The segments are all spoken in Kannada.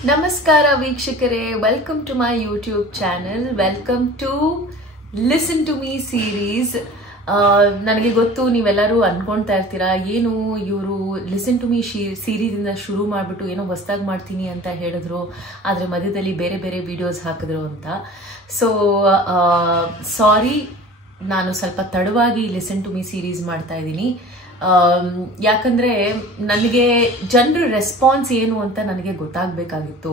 ನಮಸ್ಕಾರ ವೀಕ್ಷಕರೇ, welcome to my YouTube channel. Welcome to listen to me series. ನನಗೆ ಗೊತ್ತು ನೀವೆಲ್ಲರೂ ಅನ್ಕೊಳ್ತಾ ಇರ್ತೀರಾ, ಏನು ಇವರು ಲಿಸನ್ ಟು ಮೀ ಸೀರೀಸಿಂದ ಶುರು ಮಾಡಿಬಿಟ್ಟು ಏನೋ ಹೊಸದಾಗಿ ಮಾಡ್ತೀನಿ ಅಂತ ಹೇಳಿದ್ರು, ಆದರೆ ಮಧ್ಯದಲ್ಲಿ ಬೇರೆ ಬೇರೆ ವಿಡಿಯೋಸ್ ಹಾಕಿದ್ರು ಅಂತ. ಸೊ ಸಾರಿ, ನಾನು ಸ್ವಲ್ಪ ತಡವಾಗಿ ಲಿಸನ್ ಟು ಮೀ ಸೀರೀಸ್ ಮಾಡ್ತಾ ಇದ್ದೀನಿ. ಯಾಕಂದರೆ ನನಗೆ ಜನರ ರೆಸ್ಪಾನ್ಸ್ ಏನು ಅಂತ ನನಗೆ ಗೊತ್ತಾಗಬೇಕಾಗಿತ್ತು.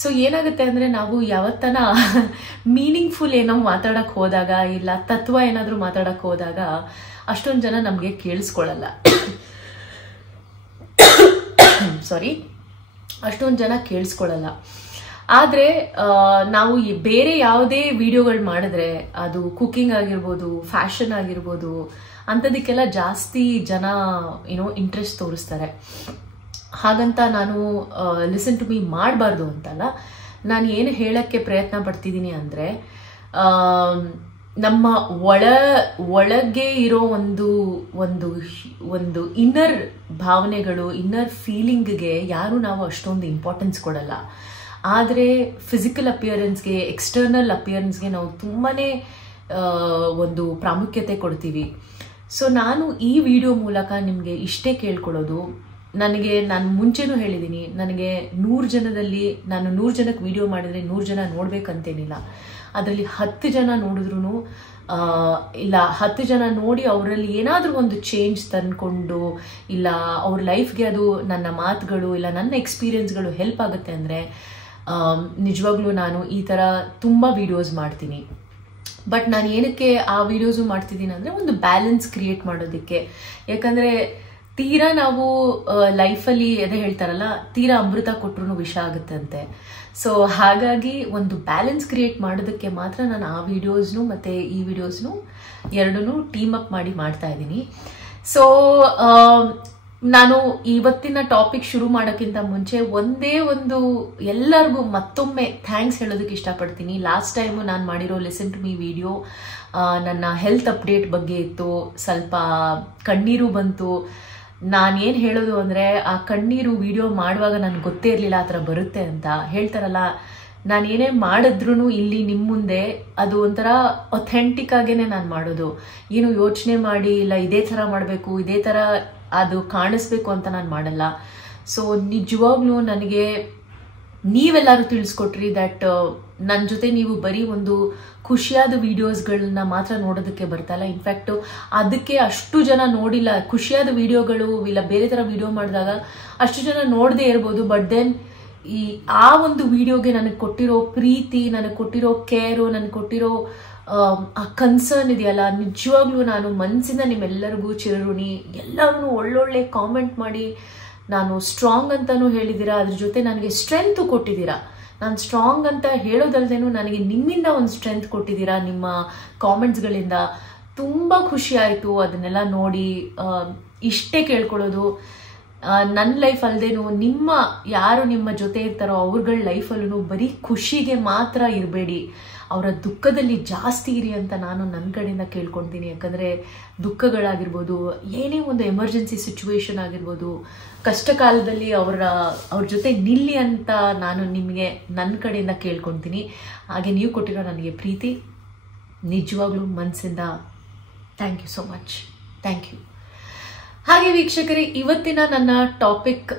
ಸೊ ಏನಾಗುತ್ತೆ ಅಂದರೆ, ನಾವು ಯಾವತ್ತನ ಮೀನಿಂಗ್ಫುಲ್ ಏನೋ ಮಾತಾಡೋಕ್ಕೆ ಹೋದಾಗ, ಇಲ್ಲ ತತ್ವ ಏನಾದರೂ ಮಾತಾಡೋಕ್ಕೆ ಹೋದಾಗ ಅಷ್ಟೊಂದು ಜನ ನಮಗೆ ಕೇಳಿಸ್ಕೊಳ್ಳಲ್ಲ. ಸಾರಿ, ಅಷ್ಟೊಂದು ಜನ ಕೇಳಿಸ್ಕೊಳ್ಳಲ್ಲ. ಆದರೆ ನಾವು ಬೇರೆ ಯಾವುದೇ ವಿಡಿಯೋಗಳು ಮಾಡಿದ್ರೆ, ಅದು ಕುಕಿಂಗ್ ಆಗಿರ್ಬೋದು, ಫ್ಯಾಷನ್ ಆಗಿರ್ಬೋದು, ಅಂಥದಕ್ಕೆಲ್ಲ ಜಾಸ್ತಿ ಜನ ಇಂಟ್ರೆಸ್ಟ್ ತೋರಿಸ್ತಾರೆ. ಹಾಗಂತ ನಾನು ಲಿಸನ್ ಟು ಮೀ ಮಾಡಬಾರ್ದು ಅಂತಲ್ಲ. ನಾನು ಏನು ಹೇಳೋಕ್ಕೆ ಪ್ರಯತ್ನ ಪಡ್ತಿದ್ದೀನಿ ಅಂದರೆ, ನಮ್ಮ ಒಳಗೆ ಇರೋ ಒಂದು ಇನ್ನರ್ ಭಾವನೆಗಳು, ಇನ್ನರ್ ಫೀಲಿಂಗ್ಗೆ ಯಾರು ನಾವು ಅಷ್ಟೊಂದು ಇಂಪಾರ್ಟೆನ್ಸ್ ಕೊಡಲ್ಲ. ಆದರೆ ಫಿಸಿಕಲ್ ಅಪಿಯರೆನ್ಸ್ಗೆ, ಎಕ್ಸ್ಟರ್ನಲ್ ಅಪಿಯರೆನ್ಸ್ಗೆ ನಾವು ತುಂಬಾ ಒಂದು ಪ್ರಾಮುಖ್ಯತೆ ಕೊಡ್ತೀವಿ. ಸೊ ನಾನು ಈ ವಿಡಿಯೋ ಮೂಲಕ ನಿಮಗೆ ಇಷ್ಟೇ ಕೇಳ್ಕೊಳ್ಳೋದು, ನಾನು ಮುಂಚೆನೂ ಹೇಳಿದ್ದೀನಿ, ನನಗೆ 100 ಜನದಲ್ಲಿ ನಾನು 100 ಜನಕ್ಕೆ ವಿಡಿಯೋ ಮಾಡಿದರೆ 100 ಜನ ನೋಡ್ಬೇಕಂತೇನಿಲ್ಲ. ಅದರಲ್ಲಿ 10 ಜನ ನೋಡಿದ್ರು ಇಲ್ಲ 10 ಜನ ನೋಡಿ ಅವರಲ್ಲಿ ಏನಾದರೂ ಒಂದು ಚೇಂಜ್ ತಂದ್ಕೊಂಡು, ಇಲ್ಲ ಅವ್ರ ಲೈಫ್ಗೆ ಅದು ನನ್ನ ಮಾತುಗಳು ಇಲ್ಲ ನನ್ನ ಎಕ್ಸ್ಪೀರಿಯನ್ಸ್ಗಳು ಹೆಲ್ಪ್ ಆಗುತ್ತೆ ಅಂದರೆ ನಿಜವಾಗ್ಲೂ ನಾನು ಈ ಥರ ತುಂಬ ವಿಡಿಯೋಸ್ ಮಾಡ್ತೀನಿ. ಬಟ್ ನಾನು ಏನಕ್ಕೆ ಆ ವಿಡಿಯೋಸು ಮಾಡ್ತಿದ್ದೀನಿ ಅಂದರೆ, ಒಂದು ಬ್ಯಾಲೆನ್ಸ್ ಕ್ರಿಯೇಟ್ ಮಾಡೋದಕ್ಕೆ. ಯಾಕಂದರೆ ತೀರಾ ನಾವು ಲೈಫಲ್ಲಿ ಅದೇ ಹೇಳ್ತಾರಲ್ಲ, ತೀರಾ ಅಮೃತ ಕೊಟ್ಟರು ವಿಷ ಆಗುತ್ತೆ ಅಂತೆ. ಸೊ ಹಾಗಾಗಿ ಒಂದು ಬ್ಯಾಲೆನ್ಸ್ ಕ್ರಿಯೇಟ್ ಮಾಡೋದಕ್ಕೆ ಮಾತ್ರ ನಾನು ಆ ವಿಡಿಯೋಸ್ನು ಮತ್ತು ಈ ವಿಡಿಯೋಸ್ನು ಎರಡನ್ನೂ ಟೀಮ್ ಅಪ್ ಮಾಡಿ ಮಾಡ್ತಾ ಇದ್ದೀನಿ. ಸೊ ನಾನು ಇವತ್ತಿನ ಟಾಪಿಕ್ ಶುರು ಮಾಡೋಕ್ಕಿಂತ ಮುಂಚೆ ಒಂದೇ ಒಂದು ಎಲ್ಲರಿಗೂ ಮತ್ತೊಮ್ಮೆ ಥ್ಯಾಂಕ್ಸ್ ಹೇಳೋದಕ್ಕೆ ಇಷ್ಟಪಡ್ತೀನಿ. ಲಾಸ್ಟ್ ಟೈಮು ನಾನು ಮಾಡಿರೋ ಲಿಸನ್ ಟು ಮೀ ವಿಡಿಯೋ ನನ್ನ ಹೆಲ್ತ್ ಅಪ್ಡೇಟ್ ಬಗ್ಗೆ ಇತ್ತು. ಸ್ವಲ್ಪ ಕಣ್ಣೀರು ಬಂತು. ನಾನೇನು ಹೇಳೋದು ಅಂದರೆ, ಆ ಕಣ್ಣೀರು ವಿಡಿಯೋ ಮಾಡುವಾಗ ನನಗೆ ಗೊತ್ತೇ ಇರಲಿಲ್ಲ ಆ ಥರ ಬರುತ್ತೆ ಅಂತ. ಹೇಳ್ತಾರಲ್ಲ, ನಾನು ಏನೇ ಮಾಡಿದ್ರೂ ಇಲ್ಲಿ ನಿಮ್ಮ ಮುಂದೆ ಅದು ಒಂಥರ ಅಥೆಂಟಿಕ್ ಆಗೇನೆ ನಾನು ಮಾಡೋದು. ಏನು ಯೋಚನೆ ಮಾಡಿ ಇಲ್ಲ ಇದೇ ಥರ ಮಾಡಬೇಕು, ಇದೇ ಥರ ಅದು ಕಾಣಿಸ್ಬೇಕು ಅಂತ ನಾನು ಮಾಡಲ್ಲ. ಸೊ ನಿಜವಾಗ್ಲೂ ನನಗೆ ನೀವೆಲ್ಲರೂ ತಿಳಿಸ್ಕೊಟ್ರಿ ದಟ್ ನನ್ನ ಜೊತೆ ನೀವು ಬರೀ ಒಂದು ಖುಷಿಯಾದ ವಿಡಿಯೋಸ್ಗಳನ್ನ ಮಾತ್ರ ನೋಡೋದಕ್ಕೆ ಬರ್ತಲ್ಲ. ಇನ್ಫ್ಯಾಕ್ಟು ಅದಕ್ಕೆ ಅಷ್ಟು ಜನ ನೋಡಿಲ್ಲ. ಖುಷಿಯಾದ ವಿಡಿಯೋಗಳು ಇಲ್ಲ ಬೇರೆ ಥರ ವಿಡಿಯೋ ಮಾಡಿದಾಗ ಅಷ್ಟು ಜನ ನೋಡದೇ ಇರ್ಬೋದು. ಬಟ್ ದೆನ್ ಆ ಒಂದು ವಿಡಿಯೋಗೆ ನನಗೆ ಕೊಟ್ಟಿರೋ ಪ್ರೀತಿ, ನನಗೆ ಕೊಟ್ಟಿರೋ ಕೇರು, ನನಗೆ ಕೊಟ್ಟಿರೋ ಆ ಕನ್ಸರ್ನ್ ಇದೆಯಲ್ಲ, ನಿಜವಾಗ್ಲೂ ನಾನು ಮನಸ್ಸಿಂದ ನಿಮ್ಮೆಲ್ಲರಿಗೂ ಚಿರಋಣಿ. ಎಲ್ಲರೂ ಒಳ್ಳೊಳ್ಳೆ ಕಾಮೆಂಟ್ ಮಾಡಿ ನಾನು ಸ್ಟ್ರಾಂಗ್ ಅಂತಲೂ ಹೇಳಿದ್ದೀರಾ, ಅದ್ರ ಜೊತೆ ನನಗೆ ಸ್ಟ್ರೆಂತು ಕೊಟ್ಟಿದ್ದೀರಾ. ನಾನು ಸ್ಟ್ರಾಂಗ್ ಅಂತ ಹೇಳೋದಲ್ದೇನು ನನಗೆ ನಿಮ್ಮಿಂದ ಒಂದು ಸ್ಟ್ರೆಂತ್ ಕೊಟ್ಟಿದ್ದೀರಾ ನಿಮ್ಮ ಕಾಮೆಂಟ್ಸ್ಗಳಿಂದ. ತುಂಬ ಖುಷಿ ಆಯಿತು ಅದನ್ನೆಲ್ಲ ನೋಡಿ. ಇಷ್ಟೇ ಕೇಳ್ಕೊಳ್ಳೋದು, ನನ್ನ ಲೈಫ್ ಅಲ್ಲದೇನು ಯಾರು ನಿಮ್ಮ ಜೊತೆ ಇರ್ತಾರೋ ಅವ್ರಗಳ ಲೈಫಲ್ಲೂ ಬರೀ ಖುಷಿಗೆ ಮಾತ್ರ ಇರಬೇಡಿ, ಅವರ ದುಃಖದಲ್ಲಿ ಜಾಸ್ತಿ ಇರಿ ಅಂತ ನಾನು ನನ್ನ ಕಡೆಯಿಂದ ಕೇಳ್ಕೊಳ್ತೀನಿ. ಯಾಕಂದರೆ ದುಃಖಗಳಾಗಿರ್ಬೋದು, ಏನೇ ಒಂದು ಎಮರ್ಜೆನ್ಸಿ ಸಿಚುವೇಶನ್ ಆಗಿರ್ಬೋದು, ಕಷ್ಟ ಕಾಲದಲ್ಲಿ ಅವ್ರ ಜೊತೆ ನಿಲ್ಲಿ ಅಂತ ನಾನು ನಿಮಗೆ ನನ್ನ ಕಡೆಯಿಂದ ಕೇಳ್ಕೊಳ್ತೀನಿ. ಹಾಗೆ ನೀವು ಕೊಟ್ಟಿರೋ ನನಗೆ ಪ್ರೀತಿ ನಿಜವಾಗ್ಲೂ ಮನಸ್ಸಿಂದ thank you so much. Thank you. ಹಾಗೆ ವೀಕ್ಷಕರೇ, ಇವತ್ತಿನ ನನ್ನ topic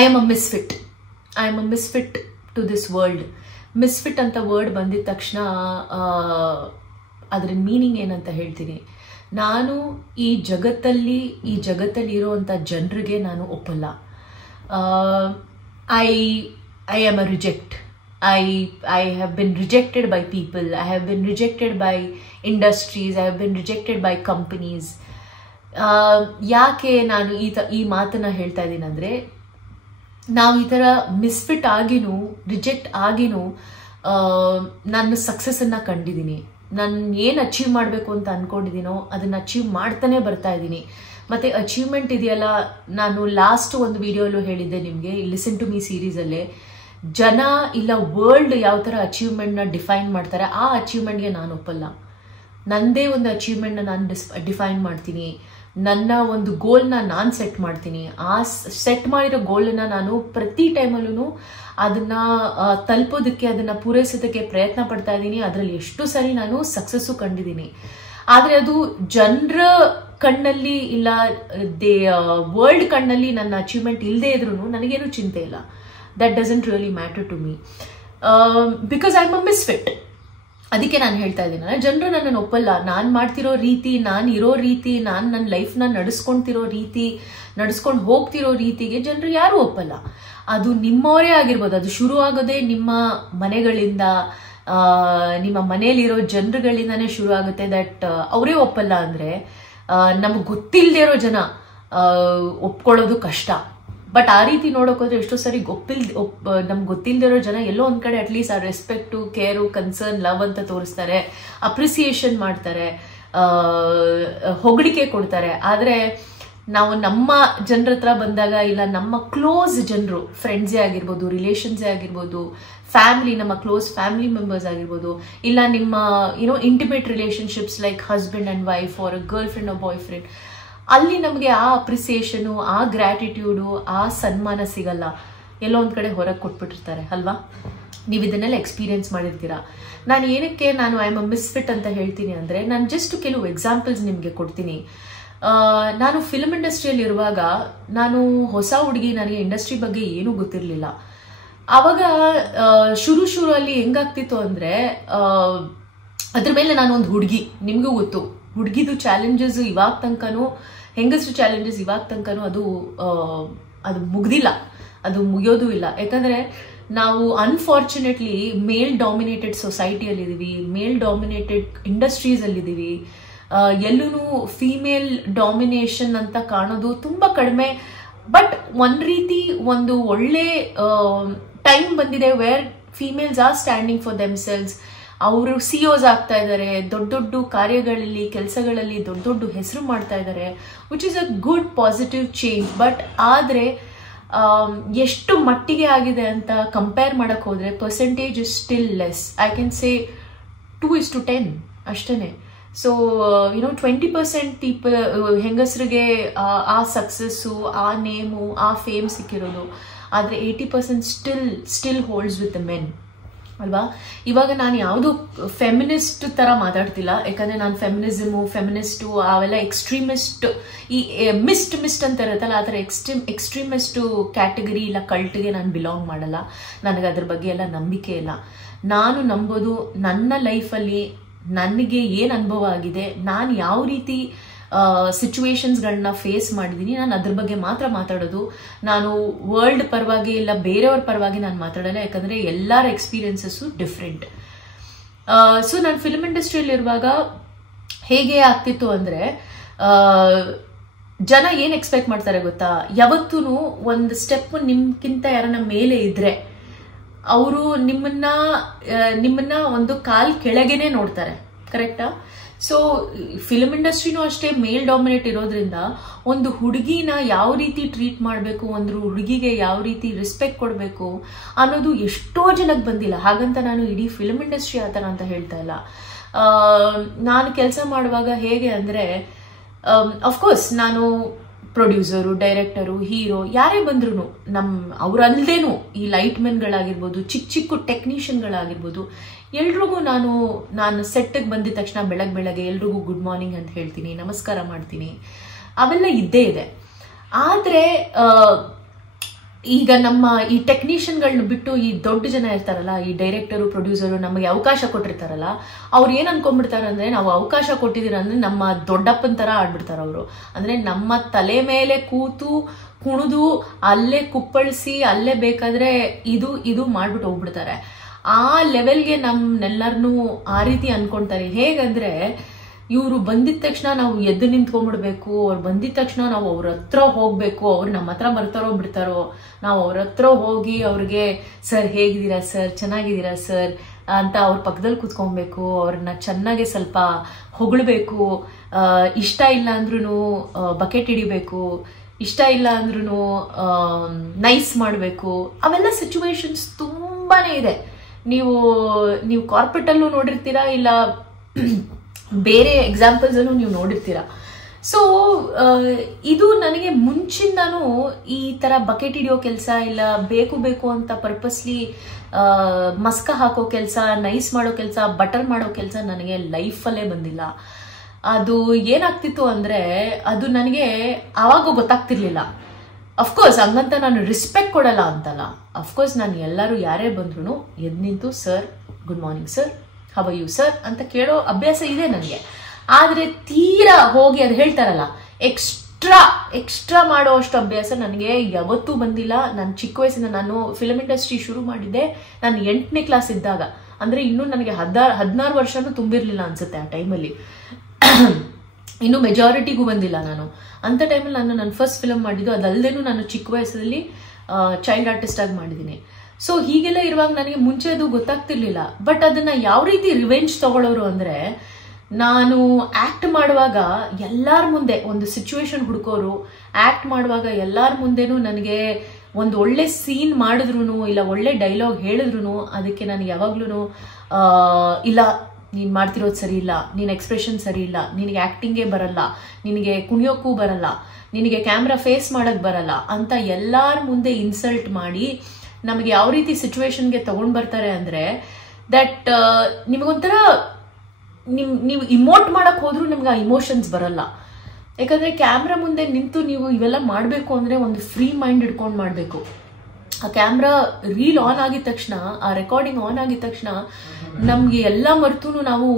I am a misfit to this world. Misfit ಅಂತ ವರ್ಡ್ ಬಂದಿದ ತಕ್ಷಣ ಅದರ ಮೀನಿಂಗ್ ಏನಂತ ಹೇಳ್ತೀನಿ. ನಾನು ಈ ಜಗತ್ತಲ್ಲಿ ಇರೋವಂಥ ಜನರಿಗೆ ನಾನು ಒಪ್ಪಲ್ಲ. I am a reject. I have been rejected by people. I have been rejected by industries. I have been rejected by companies. ಯಾಕೆ ನಾನು ಈ ಮಾತನ್ನ ಹೇಳ್ತಾ ಇದ್ದೀನಿ ಅಂದರೆ, ನಾವು ಈ ಥರ ಮಿಸ್ಫಿಟ್ ಆಗಿನೂ ರಿಜೆಕ್ಟ್ ಆಗಿನೂ ನನ್ನ ಸಕ್ಸಸ್ಸನ್ನು ಕಂಡಿದ್ದೀನಿ. ನಾನು ಏನು ಅಚೀವ್ ಮಾಡಬೇಕು ಅಂತ ಅಂದ್ಕೊಂಡಿದ್ದೀನೋ ಅದನ್ನು ಅಚೀವ್ ಮಾಡ್ತಾನೆ ಬರ್ತಾ ಇದ್ದೀನಿ. ಮತ್ತು ಅಚೀವ್ಮೆಂಟ್ ಇದೆಯಲ್ಲ, ನಾನು ಲಾಸ್ಟ್ ಒಂದು ವಿಡಿಯೋಲ್ಲೂ ಹೇಳಿದ್ದೆ ನಿಮಗೆ, ಲಿಸನ್ ಟು ಮೀ ಸೀರೀಸಲ್ಲೇ, ಜನ ಇಲ್ಲ ವರ್ಲ್ಡ್ ಯಾವ ಥರ ಅಚೀವ್ಮೆಂಟ್ನ ಡಿಫೈನ್ ಮಾಡ್ತಾರೆ, ಆ ಅಚೀವ್ಮೆಂಟ್ಗೆ ನಾನು ಒಪ್ಪಲ್ಲ. ನನ್ನದೇ ಒಂದು ಅಚೀವ್ಮೆಂಟ್ನ ನಾನು ಡಿಫೈನ್ ಮಾಡ್ತೀನಿ. ನನ್ನ ಒಂದು ಗೋಲ್ನ ನಾನು ಸೆಟ್ ಮಾಡ್ತೀನಿ. ಆ ಸೆಟ್ ಮಾಡಿರೋ ಗೋಲ್ನ ನಾನು ಪ್ರತಿ ಟೈಮಲ್ಲೂ ಅದನ್ನ ತಲುಪೋದಕ್ಕೆ, ಅದನ್ನ ಪೂರೈಸೋದಕ್ಕೆ ಪ್ರಯತ್ನ ಪಡ್ತಾ ಇದ್ದೀನಿ. ಅದರಲ್ಲಿ ಎಷ್ಟು ಸರಿ ನಾನು ಸಕ್ಸಸ್ಸು ಕಂಡಿದ್ದೀನಿ. ಆದರೆ ಅದು ಜನರ ಕಣ್ಣಲ್ಲಿ ಇಲ್ಲ ವರ್ಲ್ಡ್ ಕಣ್ಣಲ್ಲಿ ನನ್ನ ಅಚೀವ್ಮೆಂಟ್ ಇಲ್ಲದೆ ಇದ್ರೂ ನನಗೇನು ಚಿಂತೆ ಇಲ್ಲ. That doesn't really matter to me because I am a misfit. ಅದಕ್ಕೆ ನಾನು ಹೇಳ್ತಾ ಇದ್ದೀನಲ್ಲ, ಜನರು ನನ್ನನ್ನು ಒಪ್ಪಲ್ಲ. ನಾನು ಮಾಡ್ತಿರೋ ರೀತಿ, ನಾನು ಇರೋ ರೀತಿ, ನಾನು ನನ್ನ ಲೈಫ್ನ ನಡೆಸ್ಕೊಂತಿರೋ ರೀತಿ, ನಡ್ಸ್ಕೊಂಡು ಹೋಗ್ತಿರೋ ರೀತಿಗೆ ಜನರು ಯಾರೂ ಒಪ್ಪಲ್ಲ. ಅದು ನಿಮ್ಮವರೇ ಆಗಿರ್ಬೋದು. ಅದು ಶುರು ಆಗೋದೇ ನಿಮ್ಮ ಮನೆಗಳಿಂದ, ನಿಮ್ಮ ಮನೆಯಲ್ಲಿರೋ ಜನರುಗಳಿಂದಾನೇ ಶುರು ಆಗುತ್ತೆ. ದಟ್ ಅವರೇ ಒಪ್ಪಲ್ಲ ಅಂದರೆ ನಮ್ಗೆ ಗೊತ್ತಿಲ್ಲದೆ ಇರೋ ಜನ ಒಪ್ಕೊಳ್ಳೋದು ಕಷ್ಟ. ಬಟ್ ಆ ರೀತಿ ನೋಡೋಕೋದ್ರೆ ಎಷ್ಟೋ ಸರಿ ನಮ್ಗೆ ಗೊತ್ತಿಲ್ಲದಿರೋ ಜನ ಎಲ್ಲೋ ಒಂದ್ ಕಡೆ ಅಟ್ಲೀಸ್ಟ್ ಆ ರೆಸ್ಪೆಕ್ಟು, ಕೇರು, ಕನ್ಸರ್ನ್, ಲವ್ ಅಂತ ತೋರಿಸ್ತಾರೆ, ಅಪ್ರಿಸಿಯೇಷನ್ ಮಾಡ್ತಾರೆ, ಹೊಗಳಿಕೆ ಕೊಡ್ತಾರೆ. ಆದರೆ ನಾವು ನಮ್ಮ ಜನರ ಹತ್ರ ಬಂದಾಗ, ಇಲ್ಲ ನಮ್ಮ ಕ್ಲೋಸ್ ಜನರು, ಫ್ರೆಂಡ್ಸೇ ಆಗಿರ್ಬೋದು, ರಿಲೇಷನ್ಸೇ ಆಗಿರ್ಬೋದು, ಫ್ಯಾಮಿಲಿ, ನಮ್ಮ ಕ್ಲೋಸ್ ಫ್ಯಾಮಿಲಿ ಮೆಂಬರ್ಸ್ ಆಗಿರ್ಬೋದು, ಇಲ್ಲ ನಿಮ್ಮ intimate relationships like husband and wife or girl friend or boy friend, ಅಲ್ಲಿ ನಮಗೆ ಆ ಅಪ್ರಿಸಿಯೇಷನು, ಆ ಗ್ರ್ಯಾಟಿಟ್ಯೂಡು, ಆ ಸನ್ಮಾನ ಸಿಗಲ್ಲ. ಎಲ್ಲೋ ಒಂದ್ ಕಡೆ ಹೊರಗೆ ಕೊಟ್ಬಿಟ್ಟಿರ್ತಾರೆ ಅಲ್ವಾ? ನೀವು ಇದನ್ನೆಲ್ಲ ಎಕ್ಸ್ಪೀರಿಯನ್ಸ್ ಮಾಡಿರ್ತೀರಾ. ನಾನು ಏನಕ್ಕೆ ಐ ಆಮ್ ಅ ಮಿಸ್ಫಿಟ್ ಅಂತ ಹೇಳ್ತೀನಿ ಅಂದರೆ, ನಾನು ಜಸ್ಟ್ ಕೆಲವು ಎಕ್ಸಾಂಪಲ್ಸ್ ನಿಮಗೆ ಕೊಡ್ತೀನಿ. ನಾನು ಫಿಲ್ಮ್ ಇಂಡಸ್ಟ್ರಿಯಲ್ಲಿ ಇರುವಾಗ ನಾನು ಹೊಸ ಹುಡುಗಿ, ನನಗೆ ಇಂಡಸ್ಟ್ರಿ ಬಗ್ಗೆ ಏನೂ ಗೊತ್ತಿರಲಿಲ್ಲ. ಆವಾಗ ಶುರು ಅಲ್ಲಿ ಹೆಂಗಾಗ್ತಿತ್ತು ಅಂದರೆ, ಅದ್ರ ಮೇಲೆ ನಾನು ಒಂದು ಹುಡುಗಿ, ನಿಮಗೂ ಗೊತ್ತು ಹುಡುಗಿದು ಚಾಲೆಂಜಸ್ ಇವಾಗ ತನಕನೂ, ಹೆಂಗಸ್ರು ಚಾಲೆಂಜಸ್ ಇವಾಗ ತನಕನೂ ಅದು ಮುಗ್ದಿಲ್ಲ, ಅದು ಮುಗಿಯೋದು ಇಲ್ಲ. ಯಾಕಂದರೆ ನಾವು ಅನ್ಫಾರ್ಚುನೇಟ್ಲಿ ಮೇಲ್ ಡಾಮಿನೇಟೆಡ್ ಸೊಸೈಟಿಯಲ್ಲಿದ್ದೀವಿ, ಮೇಲ್ ಡಾಮಿನೇಟೆಡ್ ಇಂಡಸ್ಟ್ರೀಸಲ್ಲಿದ್ದೀವಿ. ಎಲ್ಲೂ ಫೀಮೇಲ್ ಡಾಮಿನೇಷನ್ ಅಂತ ಕಾಣೋದು ತುಂಬ ಕಡಿಮೆ. ಬಟ್ ಒಂದ್ ರೀತಿ ಒಂದು ಒಳ್ಳೆ ಟೈಮ್ ಬಂದಿದೆ where females are standing for themselves. ಅವರು ಸಿಒಸ್ ಆಗ್ತಾ ಇದ್ದಾರೆ, ದೊಡ್ಡ ದೊಡ್ಡ ಕಾರ್ಯಗಳಲ್ಲಿ, ಕೆಲಸಗಳಲ್ಲಿ ದೊಡ್ಡ ದೊಡ್ಡ ಹೆಸರು ಮಾಡ್ತಾ ಇದ್ದಾರೆ, which is a good positive change. But ಆದರೆ ಎಷ್ಟು ಮಟ್ಟಿಗೆ ಆಗಿದೆ ಅಂತ ಕಂಪೇರ್ ಮಾಡಕ್ ಹೋದ್ರೆ percentage is still less. I can say 2:10 ಅಷ್ಟೇ. ಸೊ 20% ಪೀಪಲ್, ಹೆಂಗಸರಿಗೆ ಆ ಸಕ್ಸಸ್ಸು, ಆ ನೇಮು, ಆ ಫೇಮ್ ಸಿಕ್ಕಿರೋದು. ಆದರೆ 80% still holds with the men ಅಲ್ವಾ? ಇವಾಗ ನಾನು ಯಾವುದು ಫೆಮಿನಿಸ್ಟ್ ತರ ಮಾತಾಡ್ತಿಲ್ಲ, ಯಾಕಂದ್ರೆ ನಾನು ಫೆಮಿನಿಸ್ಟು ಅವೆಲ್ಲ ಎಕ್ಸ್ಟ್ರೀಮಿಸ್ಟ್, ಈ ಮಿಸ್ಟ್ ಅಂತ ಇರುತ್ತಲ್ಲ, ಆ ಥರ ಎಕ್ಸ್ಟ್ರೀಮಿಸ್ಟ್ ಕ್ಯಾಟಗರಿ ಇಲ್ಲ ಕಲ್ಟ್ಗೆ ನಾನು ಬಿಲಾಂಗ್ ಮಾಡಲ್ಲ. ನನಗೆ ಅದ್ರ ಬಗ್ಗೆ ಎಲ್ಲ ನಂಬಿಕೆ ಇಲ್ಲ. ನಾನು ನಂಬೋದು ನನ್ನ ಲೈಫಲ್ಲಿ ನನಗೆ ಏನು ಅನುಭವ ಆಗಿದೆ, ನಾನು ಯಾವ ರೀತಿ ಸಿಚುವೇಶನ್ಸ್ಗಳನ್ನ ಫೇಸ್ ಮಾಡಿದ್ದೀನಿ, ನಾನು ಅದ್ರ ಬಗ್ಗೆ ಮಾತ್ರ ಮಾತಾಡೋದು. ನಾನು ವರ್ಲ್ಡ್ ಪರವಾಗಿ ಇಲ್ಲ ಬೇರೆಯವ್ರ ಪರವಾಗಿ ನಾನು ಮಾತಾಡಲ್ಲ, ಯಾಕಂದರೆ ಎಲ್ಲರ ಎಕ್ಸ್ಪೀರಿಯನ್ಸಸ್ಸು ಡಿಫ್ರೆಂಟ್. ಸೊ ನಾನು ಫಿಲ್ಮ್ ಇಂಡಸ್ಟ್ರಿಯಲ್ಲಿರುವಾಗ ಹೇಗೆ ಆಗ್ತಿತ್ತು ಅಂದರೆ, ಜನ ಏನು ಎಕ್ಸ್ಪೆಕ್ಟ್ ಮಾಡ್ತಾರೆ ಗೊತ್ತಾ? ಯಾವತ್ತೂ ಒಂದು ಸ್ಟೆಪ್ ನಿಮ್ಗಿಂತ ಯಾರನ್ನ ಮೇಲೆ ಇದ್ರೆ ಅವರು ನಿಮ್ಮನ್ನ ಒಂದು ಕಾಲ್ ಕೆಳಗೆನೆ ನೋಡ್ತಾರೆ, ಕರೆಕ್ಟಾ? ಸೊ ಫಿಲ್ಮ್ ಇಂಡಸ್ಟ್ರಿನೂ ಅಷ್ಟೇ ಮೇಲ್ ಡಾಮಿನೇಟ್ ಇರೋದ್ರಿಂದ ಒಂದು ಹುಡುಗಿನ ಯಾವ ರೀತಿ ಟ್ರೀಟ್ ಮಾಡಬೇಕು, ಒಂದು ಹುಡುಗಿಗೆ ಯಾವ ರೀತಿ ರೆಸ್ಪೆಕ್ಟ್ ಕೊಡಬೇಕು ಅನ್ನೋದು ಎಷ್ಟೋ ಜನಕ್ಕೆ ಬಂದಿಲ್ಲ. ಹಾಗಂತ ನಾನು ಇಡೀ ಫಿಲ್ಮ್ ಇಂಡಸ್ಟ್ರಿ ಆ ಥರ ಅಂತ ಹೇಳ್ತಾ ಇಲ್ಲ. ನಾನು ಕೆಲಸ ಮಾಡುವಾಗ ಹೇಗೆ ಅಂದರೆ, ಅಫ್ಕೋರ್ಸ್ ನಾನು ಪ್ರೊಡ್ಯೂಸರು, ಡೈರೆಕ್ಟರು, ಹೀರೋ ಯಾರೇ ಬಂದ್ರು ಅವರಲ್ಲದೇನು ಈ ಲೈಟ್ ಮೆನ್ಗಳಾಗಿರ್ಬೋದು, ಚಿಕ್ಕ ಟೆಕ್ನಿಷಿಯನ್ಗಳಾಗಿರ್ಬೋದು, ಎಲ್ರಿಗೂ ನಾನು ಸೆಟ್ಟಿಗೆ ಬಂದಿದ ತಕ್ಷಣ ಬೆಳಗ್ಗೆ ಎಲ್ರಿಗೂ ಗುಡ್ ಮಾರ್ನಿಂಗ್ ಅಂತ ಹೇಳ್ತೀನಿ, ನಮಸ್ಕಾರ ಮಾಡ್ತೀನಿ, ಅವೆಲ್ಲ ಇದ್ದೇ ಇದೆ. ಆದರೆ ಈಗ ನಮ್ಮ ಈ ಟೆಕ್ನಿಷಿಯನ್ಗಳನ್ನ ಬಿಟ್ಟು ಈ ದೊಡ್ಡ ಜನ ಇರ್ತಾರಲ್ಲ, ಈ ಡೈರೆಕ್ಟರು, ಪ್ರೊಡ್ಯೂಸರು ನಮಗೆ ಅವಕಾಶ ಕೊಟ್ಟಿರ್ತಾರಲ್ಲ, ಅವ್ರು ಏನ್ ಅನ್ಕೊಂಡ್ಬಿಡ್ತಾರೆ ಅಂದ್ರೆ, ನಾವು ಅವಕಾಶ ಕೊಟ್ಟಿದ್ದೀರ ಅಂದ್ರೆ ನಮ್ಮ ದೊಡ್ಡಪ್ಪನ ತರ ಆಡ್ಬಿಡ್ತಾರ ಅವರು. ಅಂದ್ರೆ ನಮ್ಮ ತಲೆ ಮೇಲೆ ಕೂತು ಕುಣಿದು ಅಲ್ಲೇ ಕುಪ್ಪಳಿಸಿ ಅಲ್ಲೇ ಬೇಕಾದ್ರೆ ಇದು ಮಾಡ್ಬಿಟ್ಟು ಹೋಗ್ಬಿಡ್ತಾರೆ. ಆ ಲೆವೆಲ್ಗೆ ನಮ್ನೆಲ್ಲರನ್ನೂ ಆ ರೀತಿ ಅನ್ಕೊಂತಾರೆ. ಹೇಗಂದ್ರೆ, ಇವರು ಬಂದಿದ ತಕ್ಷಣ ನಾವು ಎದ್ದು ನಿಂತ್ಕೊಂಡ್ಬಿಡ್ಬೇಕು, ಅವ್ರು ಬಂದಿದ ತಕ್ಷಣ ನಾವು ಅವ್ರ ಹತ್ರ ಹೋಗ್ಬೇಕು, ಅವ್ರು ನಮ್ಮ ಹತ್ರ ಬರ್ತಾರೋ ಬಿಡ್ತಾರೋ, ನಾವು ಅವ್ರ ಹತ್ರ ಹೋಗಿ ಅವ್ರಿಗೆ ಸರ್ ಹೇಗಿದ್ದೀರಾ ಸರ್, ಚೆನ್ನಾಗಿದ್ದೀರಾ ಸರ್ ಅಂತ ಅವ್ರ ಪಕ್ಕದಲ್ಲಿ ಕೂತ್ಕೊಬೇಕು, ಅವ್ರನ್ನ ಚೆನ್ನಾಗಿ ಸ್ವಲ್ಪ ಹೊಗಳ್ಬೇಕು, ಇಷ್ಟ ಇಲ್ಲ ಅಂದ್ರೂ ಬಕೆಟ್ ಹಿಡಿಬೇಕು, ಇಷ್ಟ ಇಲ್ಲ ಅಂದ್ರೂ ನೈಸ್ ಮಾಡಬೇಕು. ಅವೆಲ್ಲ ಸಿಚುವೇಶನ್ಸ್ ತುಂಬಾನೇ ಇದೆ. ನೀವು ಕಾರ್ಪೊರೇಟ್ ಅಲ್ಲೂ ನೋಡಿರ್ತೀರಾ, ಇಲ್ಲ ಬೇರೆ ಎಕ್ಸಾಂಪಲ್ಸ್ ಅಲ್ಲೂ ನೀವು ನೋಡಿರ್ತೀರಾ. ಸೊ ಇದು ನನಗೆ ಮುಂಚಿಂದಾನು ಈ ತರ ಬಕೆಟ್ ಹಿಡಿಯೋ ಕೆಲಸ ಇಲ್ಲ ಬೇಕು ಅಂತ ಪರ್ಪಸ್ಲಿ ಮಸ್ಕ ಹಾಕೋ ಕೆಲಸ, ನೈಸ್ ಮಾಡೋ ಕೆಲಸ, ಬಟರ್ ಮಾಡೋ ಕೆಲಸ ನನಗೆ ಲೈಫಲ್ಲೇ ಬಂದಿಲ್ಲ. ಅದು ಏನಾಗ್ತಿತ್ತು ಅಂದ್ರೆ ಅದು ನನಗೆ ಆವಾಗ ಗೊತ್ತಾಗ್ತಿರ್ಲಿಲ್ಲ. ಅಫ್ಕೋರ್ಸ್ ಹಂಗಂತ ನಾನು ರೆಸ್ಪೆಕ್ಟ್ ಕೊಡಲ್ಲ ಅಂತಲ್ಲ, ಅಫ್ಕೋರ್ಸ್ ನಾನು ಎಲ್ಲರೂ ಯಾರೇ ಬಂದ್ರು ಎದ್ದು ನಿಂತು sir good morning sir, how are you sir ಅಂತ ಕೇಳೋ ಅಭ್ಯಾಸ ಇದೆ ನನಗೆ. ಆದ್ರೆ ತೀರಾ ಹೋಗಿ ಅದು ಹೇಳ್ತಾರಲ್ಲ ಎಕ್ಸ್ಟ್ರಾ ಮಾಡೋ ಅಷ್ಟು ಅಭ್ಯಾಸ ನನಗೆ ಯಾವತ್ತೂ ಬಂದಿಲ್ಲ. ನಾನು ಚಿಕ್ಕ ವಯಸ್ಸಿನ ನಾನು ಫಿಲ್ಮ್ ಇಂಡಸ್ಟ್ರಿ ಶುರು ಮಾಡಿದ್ದೆ ನಾನು 8ನೇ ಕ್ಲಾಸ್ ಇದ್ದಾಗ. ಅಂದ್ರೆ ಇನ್ನೂ ನನಗೆ 16 ವರ್ಷನೂ ತುಂಬಿರ್ಲಿಲ್ಲ ಅನ್ಸುತ್ತೆ ಆ ಟೈಮಲ್ಲಿ. ಇನ್ನು ಮೆಜಾರಿಟಿಗೂ ಬಂದಿಲ್ಲ ನಾನು. ಅಂತ ಟೈಮಲ್ಲಿ ನನ್ನ ಫಸ್ಟ್ ಫಿಲ್ಮ್ ಮಾಡಿದ್ದು. ಅದಲ್ಲದೇನು ನಾನು ಚಿಕ್ಕ ವಯಸ್ಸಲ್ಲಿ ಚೈಲ್ಡ್ ಆರ್ಟಿಸ್ಟ್ ಆಗಿ ಮಾಡಿದ್ದೀನಿ. ಸೊ ಹೀಗೆಲ್ಲ ಇರುವಾಗ ನನಗೆ ಮುಂಚೆ ಅದು ಗೊತ್ತಾಗ್ತಿರ್ಲಿಲ್ಲ. ಬಟ್ ಅದನ್ನ ಯಾವ ರೀತಿ ರಿವೆಂಜ್ ತಗೊಳ್ಳೋರು ಅಂದ್ರೆ, ನಾನು ಆಕ್ಟ್ ಮಾಡುವಾಗ ಎಲ್ಲಾರ ಮುಂದೆ ಒಂದು ಸಿಚುವೇಶನ್ ಹುಡುಕೋರು, ಆಕ್ಟ್ ಮಾಡುವಾಗ ಎಲ್ಲಾರ ಮುಂದೆನೂ ನನಗೆ ಒಂದು ಒಳ್ಳೆ ಸೀನ್ ಮಾಡಿದ್ರು ಇಲ್ಲ ಒಳ್ಳೆ ಡೈಲಾಗ್ ಹೇಳಿದ್ರು ಅದಕ್ಕೆ ನಾನು ಯಾವಾಗ್ಲೂ ಇಲ್ಲ ನೀನ್ ಮಾಡ್ತಿರೋದು ಸರಿ ಇಲ್ಲ, ನೀನ್ ಎಕ್ಸ್ಪ್ರೆಷನ್ ಸರಿ ಇಲ್ಲ, ನಿನಗೆ ಆಕ್ಟಿಂಗೇ ಬರಲ್ಲ, ನಿನಗೆ ಕುಣಿಯೋಕ್ಕೂ ಬರಲ್ಲ, ನಿನಗೆ ಕ್ಯಾಮ್ರಾ ಫೇಸ್ ಮಾಡಕ್ ಬರಲ್ಲ ಅಂತ ಎಲ್ಲಾರ ಮುಂದೆ ಇನ್ಸಲ್ಟ್ ಮಾಡಿ ನಮಗೆ ಯಾವ ರೀತಿ ಸಿಚುವೇಶನ್ಗೆ ತಗೊಂಡ್ ಬರ್ತಾರೆ ಅಂದ್ರೆ ದಟ್ ನಿಮಗೊಂಥರ ನೀವು ಇಮೋಟ್ ಮಾಡಕ್ ಹೋದ್ರೂ ನಿಮ್ಗೆ ಆ ಇಮೋಷನ್ಸ್ ಬರಲ್ಲ. ಯಾಕಂದ್ರೆ ಕ್ಯಾಮ್ರಾ ಮುಂದೆ ನಿಂತು ನೀವು ಇವೆಲ್ಲ ಮಾಡಬೇಕು ಅಂದ್ರೆ ಒಂದು ಫ್ರೀ ಮೈಂಡ್ ಇಟ್ಕೊಂಡು ಮಾಡಬೇಕು. ಆ ಕ್ಯಾಮ್ರಾ ರೀಲ್ ಆನ್ ಆಗಿದ ತಕ್ಷಣ, ಆ ರೆಕಾರ್ಡಿಂಗ್ ಆನ್ ಆಗಿದ ತಕ್ಷಣ ನಮ್ಗೆ ಎಲ್ಲ ಮರ್ತೂ ನಾವು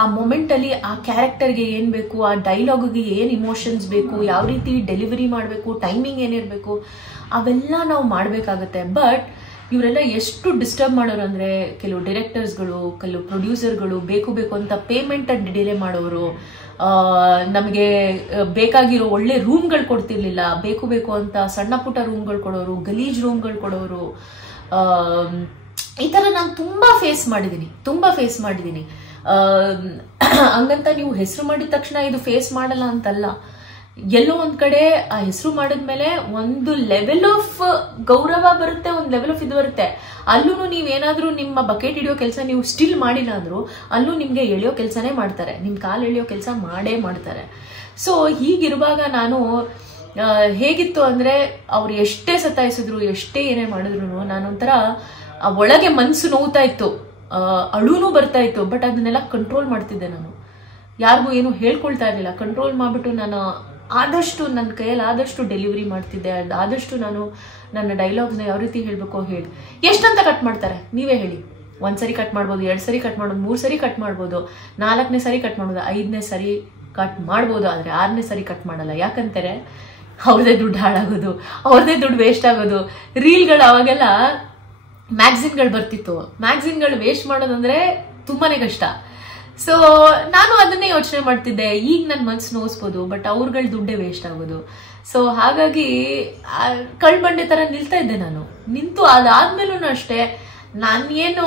ಆ ಮೊಮೆಂಟ್ ಅಲ್ಲಿ ಆ ಕ್ಯಾರೆಕ್ಟರ್ಗೆ ಏನ್ ಬೇಕು, ಆ ಡೈಲಾಗ್ಗೆ ಏನ್ ಇಮೋಷನ್ಸ್ ಬೇಕು, ಯಾವ ರೀತಿ ಡೆಲಿವರಿ ಮಾಡಬೇಕು, ಟೈಮಿಂಗ್ ಏನಿರಬೇಕು ಅವೆಲ್ಲ ನಾವು ಮಾಡಬೇಕಾಗತ್ತೆ. ಬಟ್ ಇವರೆಲ್ಲ ಎಷ್ಟು ಡಿಸ್ಟರ್ಬ್ ಮಾಡೋರು ಅಂದ್ರೆ, ಕೆಲವು ಡೈರೆಕ್ಟರ್ಸ್ಗಳು, ಕೆಲವು ಪ್ರೊಡ್ಯೂಸರ್ಗಳು ಬೇಕು ಅಂತ ಪೇಮೆಂಟ್ ಡಿಲೇ ಮಾಡೋರು, ನಮಗೆ ಬೇಕಾಗಿರೋ ಒಳ್ಳೆ ರೂಮ್ಗಳು ಕೊಡ್ತಿರ್ಲಿಲ್ಲ, ಬೇಕು ಅಂತ ಸಣ್ಣ ಪುಟ್ಟ ರೂಮ್ಗಳು ಕೊಡೋರು, ಗಲೀಜ್ ರೂಮ್ಗಳು ಕೊಡೋರು. ಈ ತರ ನಾನು ತುಂಬಾ ಫೇಸ್ ಮಾಡಿದೀನಿ. ಹಂಗಂತ ನೀವು ಹೆಸರು ಮಾಡಿದ ತಕ್ಷಣ ಇದು ಫೇಸ್ ಮಾಡಲ್ಲ ಅಂತಲ್ಲ. ಎಲ್ಲೋ ಒಂದ್ ಕಡೆ ಆ ಹೆಸರು ಮಾಡಿದ್ಮೇಲೆ ಒಂದು ಲೆವೆಲ್ ಆಫ್ ಗೌರವ ಬರುತ್ತೆ, ಒಂದು ಲೆವೆಲ್ ಆಫ್ ಇದು ಬರುತ್ತೆ. ಅಲ್ಲೂ ನೀವೇನಾದ್ರೂ ನಿಮ್ಮ ಬಕೆಟ್ ಹಿಡಿಯೋ ಕೆಲಸ ನೀವು ಸ್ಟಿಲ್ ಮಾಡಿಲ್ಲ ಅಂದ್ರು ಅಲ್ಲೂ ನಿಮ್ಗೆ ಎಳೆಯೋ ಕೆಲಸನೇ ಮಾಡ್ತಾರೆ, ನಿಮ್ ಕಾಲ್ ಎಳೆಯೋ ಕೆಲಸ ಮಾಡೇ ಮಾಡ್ತಾರೆ. ಸೊ ಹೀಗಿರುವಾಗ ನಾನು ಹೇಗಿತ್ತು ಅಂದ್ರೆ, ಅವ್ರು ಎಷ್ಟೇ ಸತಾಯಿಸಿದ್ರು, ಎಷ್ಟೇ ಏನೇ ಮಾಡಿದ್ರು ನಾನೊಂಥರ ಒಳಗೆ ಮನ್ಸು ನೋವ್ತಾ ಇತ್ತು, ಅಳುನೂ ಬರ್ತಾ ಇತ್ತು. ಬಟ್ ಅದನ್ನೆಲ್ಲ ಕಂಟ್ರೋಲ್ ಮಾಡ್ತಿದ್ದೆ ನಾನು, ಯಾರಿಗೂ ಏನು ಹೇಳ್ಕೊಳ್ತಾ ಇರ್ಲಿಲ್ಲ. ಕಂಟ್ರೋಲ್ ಮಾಡ್ಬಿಟ್ಟು ನಾನು ಆದಷ್ಟು ನನ್ನ ಕೈಯಲ್ಲಿ ಆದಷ್ಟು ಡೆಲಿವರಿ ಮಾಡ್ತಿದ್ದೆ. ಆದಷ್ಟು ನಾನು ನನ್ನ ಡೈಲಾಗ್ಸ್ನ ಯಾವ ರೀತಿ ಹೇಳ್ಬೇಕೋ ಹೇಳಿ. ಎಷ್ಟಂತ ಕಟ್ ಮಾಡ್ತಾರೆ ನೀವೇ ಹೇಳಿ? 1 ಸರಿ ಕಟ್ ಮಾಡ್ಬೋದು, 2 ಸರಿ ಕಟ್ ಮಾಡ್ಬೋದು, 3 ಸರಿ ಕಟ್ ಮಾಡ್ಬೋದು, 4ನೇ ಸರಿ ಕಟ್ ಮಾಡ್ಬೋದು, 5ನೇ ಸರಿ ಕಟ್ ಮಾಡ್ಬೋದು. ಆದ್ರೆ 6ನೇ ಸರಿ ಕಟ್ ಮಾಡಲ್ಲ. ಯಾಕಂತಾರೆ ಅವ್ರದೇ ದುಡ್ಡು ಹಾಳಾಗೋದು, ಅವ್ರದೇ ದುಡ್ಡು ವೇಸ್ಟ್ ಆಗೋದು. ರೀಲ್ಗಳು ಅವಾಗೆಲ್ಲ ಮ್ಯಾಗ್ಝಿನ್ಗಳು ಬರ್ತಿತ್ತು, ಮ್ಯಾಗ್ಝಿನ್ಗಳು ವೇಸ್ಟ್ ಮಾಡೋದಂದ್ರೆ ತುಂಬಾನೇ ಕಷ್ಟ. ಸೊ ನಾನು ಅದನ್ನೇ ಯೋಚನೆ ಮಾಡ್ತಿದ್ದೆ, ಈಗ ನನ್ನ ಮನ್ಸು ನೋಯಿಸ್ಬೋದು ಬಟ್ ಅವ್ರಗಳ ದುಡ್ಡೇ ವೇಸ್ಟ್ ಆಗೋದು. ಸೊ ಹಾಗಾಗಿ ಕಳ್ಬಂಡೆ ತರ ನಿಲ್ತಾ ಇದ್ದೆ ನಾನು. ನಿಂತು ಅದಾದ್ಮೇಲೂ ಅಷ್ಟೇ, ನಾನು ಏನು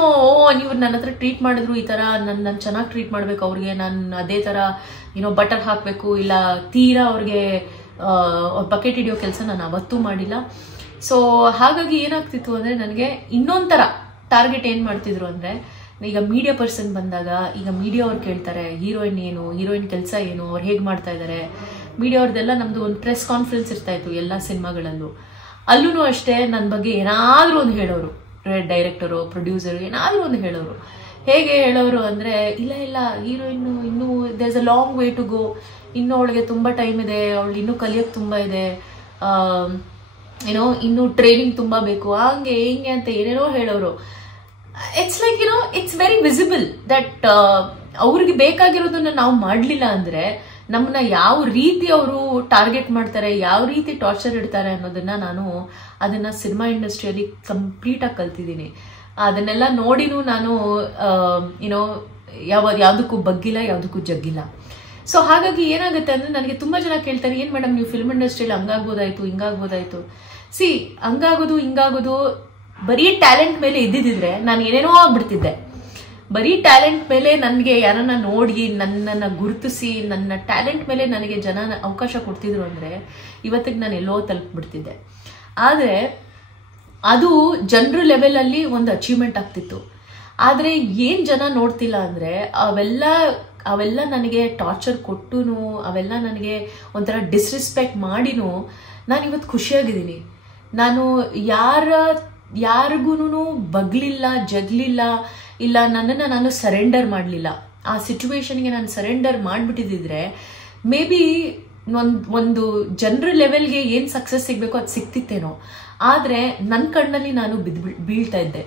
ನೀವು ನನ್ನ ಹತ್ರ ಟ್ರೀಟ್ ಮಾಡಿದ್ರು ಈ ತರ ನನ್ನ ಚೆನ್ನಾಗಿ ಟ್ರೀಟ್ ಮಾಡ್ಬೇಕು ಅವ್ರಿಗೆ, ನಾನು ಅದೇ ತರ ಬಟರ್ ಹಾಕ್ಬೇಕು, ಇಲ್ಲ ತೀರಾ ಅವ್ರಿಗೆ ಬಕೆಟ್ ಹಿಡಿಯೋ ಕೆಲಸ ನಾನು ಅವತ್ತೂ ಮಾಡಿಲ್ಲ. ಸೊ ಹಾಗಾಗಿ ಏನಾಗ್ತಿತ್ತು ಅಂದ್ರೆ, ನನಗೆ ಇನ್ನೊಂಥರ ಟಾರ್ಗೆಟ್ ಏನ್ ಮಾಡ್ತಿದ್ರು ಅಂದ್ರೆ, ಈಗ ಮೀಡಿಯಾ ಪರ್ಸನ್ ಬಂದಾಗ, ಈಗ ಮೀಡಿಯಾ ಅವ್ರು ಕೇಳ್ತಾರೆ ಹೀರೋಯಿನ್ ಏನು, ಹೀರೋಯಿನ್ ಕೆಲಸ ಏನು, ಅವ್ರು ಹೇಗೆ ಮಾಡ್ತಾ ಇದ್ದಾರೆ. ಮೀಡಿಯಾ ಅವ್ರದ್ದೆಲ್ಲ ನಮ್ದು ಒಂದು ಪ್ರೆಸ್ ಕಾನ್ಫರೆನ್ಸ್ ಇರ್ತಾ ಇತ್ತು ಎಲ್ಲ ಸಿನಿಮಾಗಳಲ್ಲೂ. ಅಲ್ಲೂ ಅಷ್ಟೇ ನನ್ನ ಬಗ್ಗೆ ಏನಾದ್ರೂ ಒಂದು ಹೇಳೋರು, ಡೈರೆಕ್ಟರು, ಪ್ರೊಡ್ಯೂಸರು ಏನಾದ್ರೂ ಒಂದು ಹೇಳೋರು. ಹೇಗೆ ಹೇಳೋರು ಅಂದ್ರೆ, ಇಲ್ಲ ಹೀರೋಯಿನ್ ಇನ್ನೂ there is a long way to go, ಇನ್ನೂ ಅವಳಿಗೆ ತುಂಬಾ ಟೈಮ್ ಇದೆ, ಅವಳು ಇನ್ನೂ ಕಲಿಯೋಕೆ ತುಂಬಾ ಇದೆ, ಇನ್ನೂ ಟ್ರೈನಿಂಗ್ ತುಂಬಾ ಬೇಕು, ಹಂಗೆ ಹಿಂಗೆ ಅಂತ ಏನೇನೋ ಹೇಳೋರು. It's like it's very visible that ಅವ್ರಿಗೆ ಬೇಕಾಗಿರೋದನ್ನ ನಾವು ಮಾಡ್ಲಿಲ್ಲ ಅಂದ್ರೆ ನಮ್ಮನ್ನ ಯಾವ ರೀತಿ ಅವರು ಟಾರ್ಗೆಟ್ ಮಾಡ್ತಾರೆ, ಯಾವ ರೀತಿ ಟಾರ್ಚರ್ ಇಡ್ತಾರೆ ಅನ್ನೋದನ್ನ ಅದನ್ನ ಸಿನಿಮಾ ಇಂಡಸ್ಟ್ರಿಯಲ್ಲಿ ಕಂಪ್ಲೀಟ್ ಆಗಿ ಕಲ್ತಿದ್ದೀನಿ. ಅದನ್ನೆಲ್ಲ ನೋಡಿನೂ ನಾನು ಯಾವ್ದಕ್ಕೂ ಬಗ್ಗಿಲ್ಲ, ಯಾವ್ದಕ್ಕೂ ಜಗ್ಗಿಲ್ಲ. ಸೊ ಹಾಗಾಗಿ ಏನಾಗುತ್ತೆ ಅಂದ್ರೆ, ನನಗೆ ತುಂಬಾ ಜನ ಕೇಳ್ತಾರೆ, ಏನ್ ಮೇಡಮ್ ನೀವು ಫಿಲ್ಮ್ ಇಂಡಸ್ಟ್ರಿಯಲ್ಲಿ ಹಂಗಾಗ್ಬೋದಾಯ್ತು ಹಿಂಗಾಗ್ಬೋದಾಯ್ತು. ಹಂಗಾಗೋದು ಹಿಂಗಾಗೋದು ಬರೀ ಟ್ಯಾಲೆಂಟ್ ಮೇಲೆ ಇದ್ದಿದ್ರೆ ನಾನು ಏನೇನೋ ಆಗ್ಬಿಡ್ತಿದ್ದೆ. ಬರೀ ಟ್ಯಾಲೆಂಟ್ ಮೇಲೆ ನನಗೆ ಯಾರನ್ನ ನೋಡಿ ನನ್ನನ್ನ ಗುರುತಿಸಿ ನನ್ನ ಟ್ಯಾಲೆಂಟ್ ಮೇಲೆ ನನಗೆ ಜನ ಅವಕಾಶ ಕೊಡ್ತಿದ್ರು ಅಂದ್ರೆ ಇವತ್ತಿಗೆ ನಾನು ಎಲ್ಲೋ ತಲುಪ್ಬಿಡ್ತಿದ್ದೆ. ಆದ್ರೆ ಅದು ಜನರ ಲೆವೆಲ್ ಅಲ್ಲಿ ಒಂದು ಅಚೀವ್ಮೆಂಟ್ ಆಗ್ತಿತ್ತು. ಆದ್ರೆ ಏನ್ ಜನ ನೋಡ್ತಿಲ್ಲ ಅಂದ್ರೆ, ಅವೆಲ್ಲ ಅವೆಲ್ಲ ನನಗೆ ಟಾರ್ಚರ್ ಕೊಟ್ಟುನು, ಅವೆಲ್ಲ ನನಗೆ ಒಂಥರ ಡಿಸ್ರೆಸ್ಪೆಕ್ಟ್ ಮಾಡಿನೂ ನಾನು ಇವತ್ತು ಖುಷಿಯಾಗಿದ್ದೀನಿ. ನಾನು ಯಾರಿಗೂ ಬಗ್ಲಿಲ್ಲ, ಜಗ್ಲಿಲ್ಲ, ಇಲ್ಲ ನನ್ನನ್ನು ನಾನು ಸರೆಂಡರ್ ಮಾಡಲಿಲ್ಲ. ಆ ಸಿಚುವೇಶನ್ಗೆ ನಾನು ಸರೆಂಡರ್ ಮಾಡಿಬಿಟ್ಟಿದ್ರೆ ಮೇ ಬಿ ಒಂದು ಜನರಲ್ ಲೆವೆಲ್ಗೆ ಏನು ಸಕ್ಸಸ್ ಸಿಗಬೇಕು ಅದು ಸಿಕ್ತಿತ್ತೇನೋ. ಆದರೆ ನನ್ನ ಕಣ್ಣಲ್ಲಿ ನಾನು ಬೀಳ್ತಾ ಇದ್ದೆ.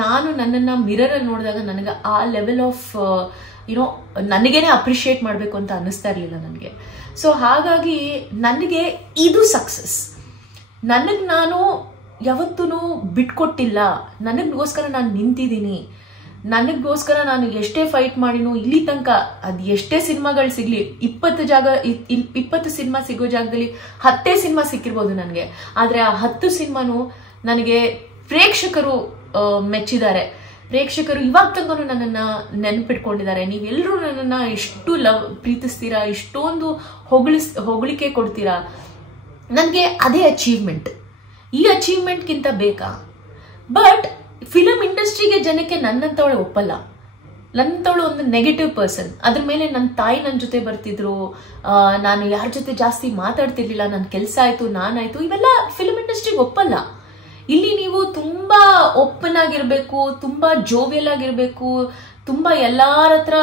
ನಾನು ನನ್ನನ್ನು ಮಿರರಲ್ಲಿ ನೋಡಿದಾಗ ನನಗೆ ಆ ಲೆವೆಲ್ ಆಫ್ ನನಗೇನೆ ಅಪ್ರಿಷಿಯೇಟ್ ಮಾಡಬೇಕು ಅಂತ ಅನ್ನಿಸ್ತಾ ಇರಲಿಲ್ಲ ನನಗೆ. ಸೊ ಹಾಗಾಗಿ ನನಗೆ ಇದು ಸಕ್ಸಸ್. ನನಗೆ ನಾನು ಯಾವತ್ತೂ ಬಿಟ್ಕೊಟ್ಟಿಲ್ಲ. ನನಗೋಸ್ಕರ ನಾನು ನಿಂತಿದ್ದೀನಿ. ನನಗೋಸ್ಕರ ನಾನು ಎಷ್ಟೇ ಫೈಟ್ ಮಾಡಿನೂ ಇಲ್ಲಿ ತನಕ ಅದು ಎಷ್ಟೇ ಸಿನಿಮಾಗಳು ಸಿಗಲಿ, 20 ಸಿನಿಮಾ ಸಿಗೋ ಜಾಗದಲ್ಲಿ 10 ಸಿನಿಮಾ ಸಿಕ್ಕಿರ್ಬೋದು ನನಗೆ. ಆದರೆ ಆ 10 ಸಿನಿಮಾನು ನನಗೆ ಪ್ರೇಕ್ಷಕರು ಮೆಚ್ಚಿದ್ದಾರೆ. ಪ್ರೇಕ್ಷಕರು ಇವಾಗ ತನಕ ನನ್ನನ್ನು ನೆನಪಿಟ್ಕೊಂಡಿದ್ದಾರೆ. ನೀವೆಲ್ಲರೂ ನನ್ನನ್ನು ಎಷ್ಟು ಪ್ರೀತಿಸ್ತೀರಾ, ಇಷ್ಟೊಂದು ಹೊಗಳಿಕೆ ಕೊಡ್ತೀರಾ. ನನಗೆ ಅದೇ ಅಚೀವ್ಮೆಂಟ್. ಈ ಅಚೀವ್ಮೆಂಟ್ಗಿಂತ ಬೇಕಾ? ಬಟ್ ಫಿಲಮ್ ಇಂಡಸ್ಟ್ರಿಗೆ ಜನಕ್ಕೆ ನನ್ನಂತವಳೆ ಒಪ್ಪಲ್ಲ. ನನ್ನಂತವಳು ಒಂದು ನೆಗೆಟಿವ್ ಪರ್ಸನ್. ಅದ್ರ ಮೇಲೆ ನನ್ನ ತಾಯಿ ನನ್ನ ಜೊತೆ ಬರ್ತಿದ್ರು, ನಾನು ಯಾರ ಜೊತೆ ಜಾಸ್ತಿ ಮಾತಾಡ್ತಿರ್ಲಿಲ್ಲ, ನನ್ನ ಕೆಲಸ ಆಯ್ತು, ನಾನಾಯ್ತು, ಇವೆಲ್ಲ ಫಿಲಮ್ ಇಂಡಸ್ಟ್ರಿಗೆ ಒಪ್ಪಲ್ಲ. ಇಲ್ಲಿ ನೀವು ತುಂಬಾ ಓಪನ್ ಆಗಿರ್ಬೇಕು, ತುಂಬಾ ಜೋವಿಯಲ್ ಆಗಿರ್ಬೇಕು, ತುಂಬಾ ಎಲ್ಲಾರ ಹತ್ರ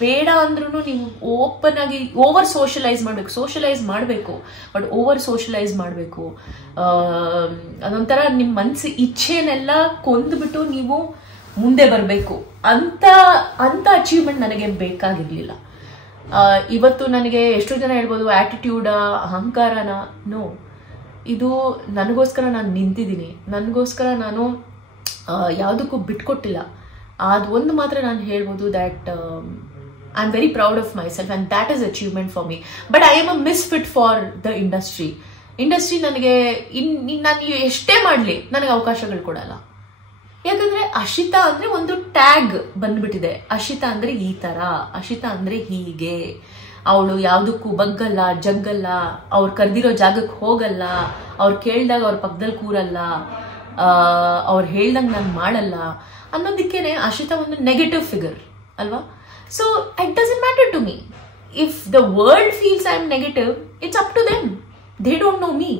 ಬೇಡ ಅಂದ್ರೂ ನೀವು ಓಪನ್ ಆಗಿ ಓವರ್ ಸೋಷಲೈಸ್ ಮಾಡಬೇಕು. ಬಟ್ ಓವರ್ ಸೋಷಲೈಸ್ ಮಾಡಬೇಕು. ಅದೊಂಥರ ನಿಮ್ಮ ಮನಸ್ಸು ಇಚ್ಛೆನೆಲ್ಲ ಕೊಂದ್ಬಿಟ್ಟು ನೀವು ಮುಂದೆ ಬರಬೇಕು. ಅಂತ ಅಚೀವ್ಮೆಂಟ್ ನನಗೆ ಬೇಕಾಗಿರ್ಲಿಲ್ಲ. ಇವತ್ತು ನನಗೆ ಎಷ್ಟೋ ಜನ ಹೇಳ್ಬೋದು ಆಟಿಟ್ಯೂಡ, ಅಹಂಕಾರನ. ನೋ, ಇದು ನನಗೋಸ್ಕರ ನಾನು ನಿಂತಿದ್ದೀನಿ. ನನಗೋಸ್ಕರ ನಾನು ಯಾವುದಕ್ಕೂ ಬಿಟ್ಕೊಟ್ಟಿಲ್ಲ. ಅದು ಒಂದು ಮಾತ್ರ ನಾನು ಹೇಳ್ಬೋದು, that I am very proud of myself and that is achievement for me. But I am a misfit for the industry. ನನಗೆ ನಾನು ಎಷ್ಟೇ ಮಾಡಲಿ ನನಗೆ ಅವಕಾಶಗಳು ಕೊಡಲ್ಲ. ಯಾಕಂದರೆ ಅಶಿತಾ ಅಂದರೆ ಒಂದು ಟ್ಯಾಗ್ ಬಂದ್ಬಿಟ್ಟಿದೆ. ಅಶಿತಾ ಅಂದರೆ ಈ ಥರ, ಅಶಿತಾ ಅಂದರೆ ಹೀಗೆ, ಅವಳು ಯಾವುದಕ್ಕೂ ಬಗ್ಗಲ್ಲ, ಜಗ್ಗಲ್ಲ, ಅವ್ರು ಕರೆದಿರೋ ಜಾಗಕ್ಕೆ ಹೋಗಲ್ಲ, ಅವ್ರು ಕೇಳಿದಾಗ ಅವ್ರ ಪಕ್ಕದಲ್ಲಿ ಕೂರಲ್ಲ, ಅವ್ರು ಹೇಳ್ದಂಗೆ ನಾನು ಮಾಡಲ್ಲ ಅನ್ನೋದಕ್ಕೇನೆ ಅಶಿತಾ ಒಂದು ನೆಗೆಟಿವ್ ಫಿಗರ್ ಅಲ್ವಾ. So it doesn't matter to me. If the world feels I am negative, it's up to them. They don't know me.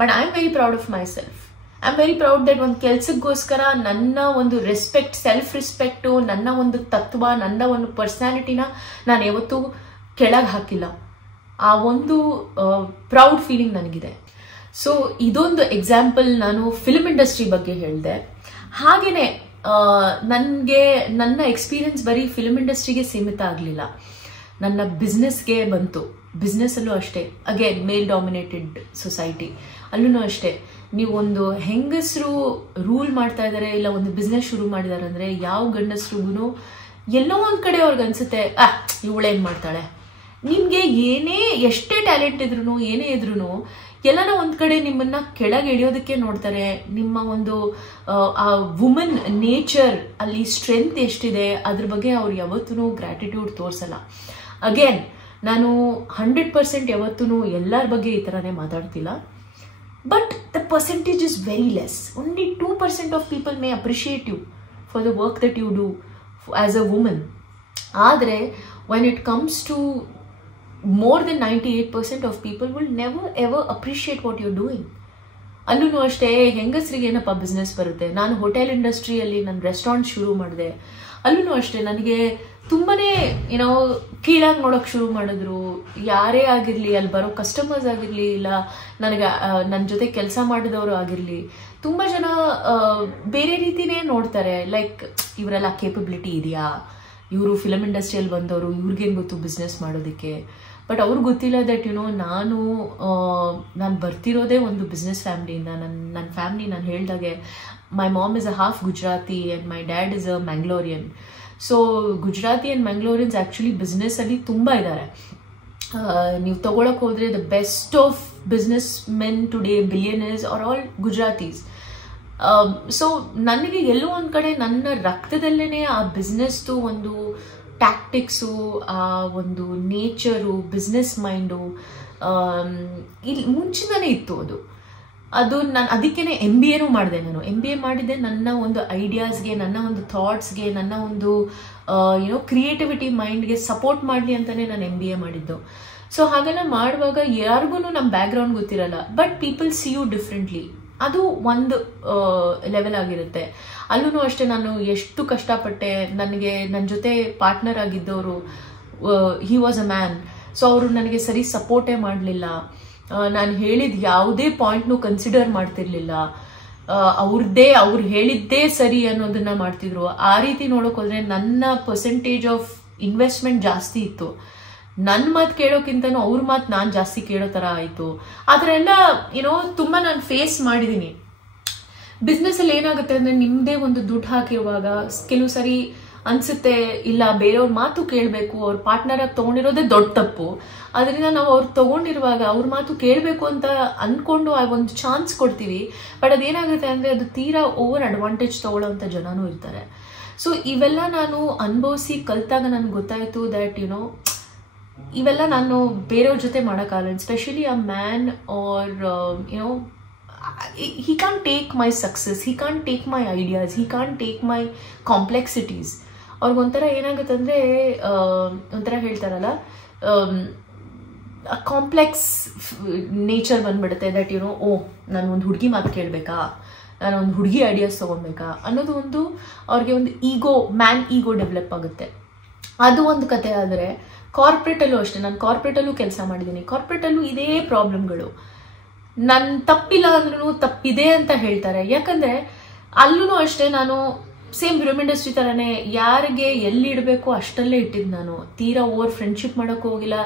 But I am very proud of myself. I am very proud that ಒಂದು ಕೆಲಸಕ್ಕೋಸ್ಕರ ನನ್ನ ಒಂದು ರೆಸ್ಪೆಕ್ಟ್, ಸೆಲ್ಫ್ ರೆಸ್ಪೆಕ್ಟು, ನನ್ನ ಒಂದು ತತ್ವ, ನನ್ನ ಒಂದು ಪರ್ಸನಾಲಿಟಿನ ನಾನು ಯಾವತ್ತೂ ಕೆಳಗೆ ಹಾಕಿಲ್ಲ. ಆ ಒಂದು ಪ್ರೌಡ್ ಫೀಲಿಂಗ್ ನನಗಿದೆ. ಸೊ ಇದೊಂದು ಎಕ್ಸಾಂಪಲ್ ನಾನು ಫಿಲ್ಮ್ ಇಂಡಸ್ಟ್ರಿ ಬಗ್ಗೆ ಹೇಳಿದೆ. ಹಾಗೇನೆ ನನಗೆ ನನ್ನ ಎಕ್ಸ್ಪೀರಿಯನ್ಸ್ ಬರೀ ಫಿಲ್ಮ್ ಇಂಡಸ್ಟ್ರಿಗೆ ಸೀಮಿತ ಆಗಲಿಲ್ಲ, ನನ್ನ ಬಿಸ್ನೆಸ್ಗೆ ಬಂತು. ಬಿಸ್ನೆಸ್ಸಲ್ಲೂ ಅಷ್ಟೇ, ಅಗೇನ್ ಮೇಲ್ ಡಾಮಿನೇಟೆಡ್ ಸೊಸೈಟಿ, ಅಲ್ಲೂ ಅಷ್ಟೇ. ನೀವು ಒಂದು ಹೆಂಗಸರು ರೂಲ್ ಮಾಡ್ತಾ ಇದ್ದಾರೆ, ಇಲ್ಲ ಒಂದು ಬಿಸ್ನೆಸ್ ಶುರು ಮಾಡಿದ್ದಾರೆ ಅಂದರೆ ಯಾವ ಗಂಡಸ್ರಿಗೂ ಎಲ್ಲೋ ಒಂದು ಕಡೆ ಅವ್ರಿಗೆ ಅನ್ಸುತ್ತೆ, ಇವಳೇನು ಮಾಡ್ತಾಳೆ. ನಿಮಗೆ ಎಷ್ಟೇ ಟ್ಯಾಲೆಂಟ್ ಇದ್ರೂ, ಏನೇ ಇದ್ರೂ ಎಲ್ಲನೋ ಒಂದು ಕಡೆ ನಿಮ್ಮನ್ನ ಕೆಳಗೆ ಎಳೆಯೋದಕ್ಕೆ ನೋಡ್ತಾರೆ. ನಿಮ್ಮ ಒಂದು ಆ ವುಮನ್ ನೇಚರ್ ಅಲ್ಲಿ ಸ್ಟ್ರೆಂತ್ ಎಷ್ಟಿದೆ ಅದ್ರ ಬಗ್ಗೆ ಅವ್ರು ಯಾವತ್ತೂ ಗ್ರ್ಯಾಟಿಟ್ಯೂಡ್ ತೋರಿಸಲ್ಲ. ಅಗೇನ್ ನಾನು 100% ಯಾವತ್ತೂ ಎಲ್ಲರ ಬಗ್ಗೆ ಈ ಥರನೇ ಮಾತಾಡ್ತಿಲ್ಲ. But the percentage is very less. Only 2% of people may appreciate you for the work that you do as a woman. ಆದರೆ when it comes to more than 98% of people will never ever appreciate what you're doing. ಅಲ್ಲೂ ಅಷ್ಟೇ, ಹೆಂಗಸರಿಗೆ ಏನಪ್ಪ ಬಿಸ್ನೆಸ್ ಬರುತ್ತೆ. ನಾನು ಹೋಟೆಲ್ ಇಂಡಸ್ಟ್ರಿಯಲ್ಲಿ ನನ್ನ ರೆಸ್ಟೋರೆಂಟ್ ಶುರು ಮಾಡಿದೆ. ಅಲ್ಲೂ ಅಷ್ಟೇ ನನಗೆ ತುಂಬಾನೇ ಕೀಳಾಗಿ ನೋಡೋಕೆ ಶುರು ಮಾಡಿದ್ರು. ಯಾರೇ ಆಗಿರಲಿ, ಅಲ್ಲಿ ಬರೋ ಕಸ್ಟಮರ್ಸ್ ಆಗಿರಲಿ, ಇಲ್ಲ ನನಗೆ ನನ್ನ ಜೊತೆ ಕೆಲಸ ಮಾಡಿದವರು ಆಗಿರಲಿ, ತುಂಬ ಜನ ಬೇರೆ ರೀತಿನೇ ನೋಡ್ತಾರೆ. ಲೈಕ್ ಇವರೆಲ್ಲ ಕೇಪಬಿಲಿಟಿ ಇದೆಯಾ, ಇವರು ಫಿಲಮ್ ಇಂಡಸ್ಟ್ರಿಯಲ್ಲಿ ಬಂದವರು, ಇವ್ರಿಗೇನು ಗೊತ್ತು ಬಿಸ್ನೆಸ್ ಮಾಡೋದಕ್ಕೆ. ಬಟ್ ಅವ್ರಿಗೆ ಗೊತ್ತಿಲ್ಲ ದಟ್ ನಾನು ಬರ್ತಿರೋದೇ ಒಂದು ಬಿಸ್ನೆಸ್ ಫ್ಯಾಮಿಲಿಯಿಂದ. ನನ್ನ ಫ್ಯಾಮಿಲಿ ನಾನು ಹೇಳ್ದಾಗೆ my mom is a half Gujarati and my dad is a Mangalorean. So Gujarati and Mangaloreans actually ಬಿಸ್ನೆಸ್ಸಲ್ಲಿ ತುಂಬ ಇದ್ದಾರೆ. ನೀವು ತಗೊಳಕ್ಕೆ ಹೋದರೆ the best of business men today, billionaires are all Gujaratis. So ನನಗೆ ಎಲ್ಲೋ ಒಂದು ಕಡೆ ನನ್ನ ರಕ್ತದಲ್ಲೇ ಆ ಬಿಸ್ನೆಸ್ದು ಒಂದು ಟ್ಯಾಕ್ಟಿಕ್ಸು, ಆ ಒಂದು ನೇಚರು, ಬಿಸ್ನೆಸ್ ಮೈಂಡು ಇಲ್ಲಿ ಮುಂಚಿನನೇ ಇತ್ತು ಅದು. ಅದು ನಾನು ಅದಕ್ಕೇನೆ MBA ಮಾಡಿದೆ. ನಾನು MBA ಮಾಡಿದ್ದೆ ನನ್ನ ಒಂದು ಐಡಿಯಾಸ್ಗೆ, ನನ್ನ ಒಂದು ಥಾಟ್ಸ್ಗೆ, ನನ್ನ ಒಂದು ಕ್ರಿಯೇಟಿವಿಟಿ ಮೈಂಡ್ಗೆ ಸಪೋರ್ಟ್ ಮಾಡಲಿ ಅಂತಾನೆ ನಾನು MBA ಮಾಡಿದ್ದು. ಸೊ ಹಾಗೆಲ್ಲ ಮಾಡುವಾಗ ಯಾರಿಗೂ ನಮ್ಮ ಬ್ಯಾಕ್ಗ್ರೌಂಡ್ ಗೊತ್ತಿರಲ್ಲ, but people see you differently. ಅದು ಒಂದು ಲೆವೆಲ್ ಆಗಿರುತ್ತೆ. ಅಲ್ಲೂ ಅಷ್ಟೇ, ನಾನು ಎಷ್ಟು ಕಷ್ಟಪಟ್ಟೆ. ನನಗೆ ನನ್ನ ಜೊತೆ ಪಾರ್ಟ್ನರ್ ಆಗಿದ್ದವರು, he was a man. So ಅವರು ನನಗೆ ಸರಿ ಸಪೋರ್ಟೇ ಮಾಡಲಿಲ್ಲ. ನಾನು ಹೇಳಿದ ಯಾವುದೇ ಪಾಯಿಂಟ್ನು ಕನ್ಸಿಡರ್ ಮಾಡ್ತಿರ್ಲಿಲ್ಲ. ಅವ್ರು ಹೇಳಿದ್ದೇ ಸರಿ ಅನ್ನೋದನ್ನ ಮಾಡ್ತಿದ್ರು. ಆ ರೀತಿ ನೋಡೋಕೆ ಹೋದ್ರೆ ನನ್ನ ಪರ್ಸೆಂಟೇಜ್ ಆಫ್ ಇನ್ವೆಸ್ಟ್ಮೆಂಟ್ ಜಾಸ್ತಿ ಇತ್ತು. ನನ್ನ ಮಾತು ಕೇಳೋಕ್ಕಿಂತನೂ ಅವ್ರ ಮಾತು ನಾನು ಜಾಸ್ತಿ ಕೇಳೋ ಥರ ಆಯಿತು. ಅದರೆಲ್ಲ ತುಂಬ ನಾನು ಫೇಸ್ ಮಾಡಿದ್ದೀನಿ. ಬಿಸ್ನೆಸ್ಸಲ್ಲಿ ಏನಾಗುತ್ತೆ ಅಂದರೆ, ನಿಮ್ಮದೇ ಒಂದು ದುಡ್ಡು ಹಾಕಿರುವಾಗ ಕೆಲವು ಸರಿ ಅನ್ಸುತ್ತೆ, ಇಲ್ಲ ಬೇರೆಯವ್ರ ಮಾತು ಕೇಳಬೇಕು, ಅವ್ರ ಪಾರ್ಟ್ನರಾಗಿ ತೊಗೊಂಡಿರೋದೇ ದೊಡ್ಡ ತಪ್ಪು. ಅದರಿಂದ ನಾವು ಅವ್ರು ತೊಗೊಂಡಿರುವಾಗ ಅವ್ರ ಮಾತು ಕೇಳಬೇಕು ಅಂತ ಅಂದ್ಕೊಂಡು ಒಂದು ಚಾನ್ಸ್ ಕೊಡ್ತೀವಿ. ಬಟ್ ಅದೇನಾಗುತ್ತೆ ಅಂದರೆ, ಅದು ತೀರಾ ಓವರ್ ಅಡ್ವಾಂಟೇಜ್ ತೊಗೊಳ್ಳೋವಂಥ ಜನನೂ ಇರ್ತಾರೆ. ಸೊ ಇವೆಲ್ಲ ನಾನು ಅನುಭವಿಸಿ ಕಲಿತಾಗ ನನಗೆ ಗೊತ್ತಾಯಿತು ದ್ಯಾಟ್ ಇವೆಲ್ಲ ನಾನು ಬೇರೆಯವ್ರ ಜೊತೆ ಮಾಡೋಕ್ಕಾಗಲ್ಲ. Specially a man or he can't take my success, he can't take my ideas, he can't take my complexities. ಅವ್ರಿಗೊಂಥರ ಏನಾಗುತ್ತೆ ಅಂದರೆ, ಒಂಥರ ಹೇಳ್ತಾರಲ್ಲ, ಕಾಂಪ್ಲೆಕ್ಸ್ ನೇಚರ್ ಬಂದ್ಬಿಡುತ್ತೆ. ದಟ್ ನಾನು ಒಂದು ಹುಡುಗಿ ಮಾತು ಕೇಳಬೇಕಾ, ನಾನು ಒಂದು ಹುಡುಗಿ ಐಡಿಯಾಸ್ ತೊಗೊಳ್ಬೇಕಾ ಅನ್ನೋದು ಒಂದು ಅವ್ರಿಗೆ ಒಂದು ಮ್ಯಾನ್ ಈಗೋ ಡೆವಲಪ್ ಆಗುತ್ತೆ. ಅದು ಒಂದು ಕತೆ. ಆದರೆ ಕಾರ್ಪೊರೇಟಲ್ಲೂ ಅಷ್ಟೇ, ನಾನು ಕಾರ್ಪೊರೇಟಲ್ಲೂ ಕೆಲಸ ಮಾಡಿದ್ದೀನಿ. ಕಾರ್ಪೊರೇಟಲ್ಲೂ ಇದೇ ಪ್ರಾಬ್ಲಮ್ಗಳು. ನನ್ನ ತಪ್ಪಿಲ್ಲ ಅಂದ್ರೂ ತಪ್ಪಿದೆ ಅಂತ ಹೇಳ್ತಾರೆ. ಯಾಕಂದರೆ ಅಲ್ಲೂ ಅಷ್ಟೇ, ನಾನು ಸೇಮ್ ಫಿಲ್ಮ್ ಇಂಡಸ್ಟ್ರಿ ಥರನೇ ಯಾರಿಗೆ ಎಲ್ಲಿ ಇಡಬೇಕು ಅಷ್ಟಲ್ಲೇ ಇಟ್ಟಿದ್ದು. ನಾನು ತೀರಾ ಓವರ್ ಫ್ರೆಂಡ್ಶಿಪ್ ಮಾಡೋಕ್ಕೆ ಹೋಗಿಲ್ಲ,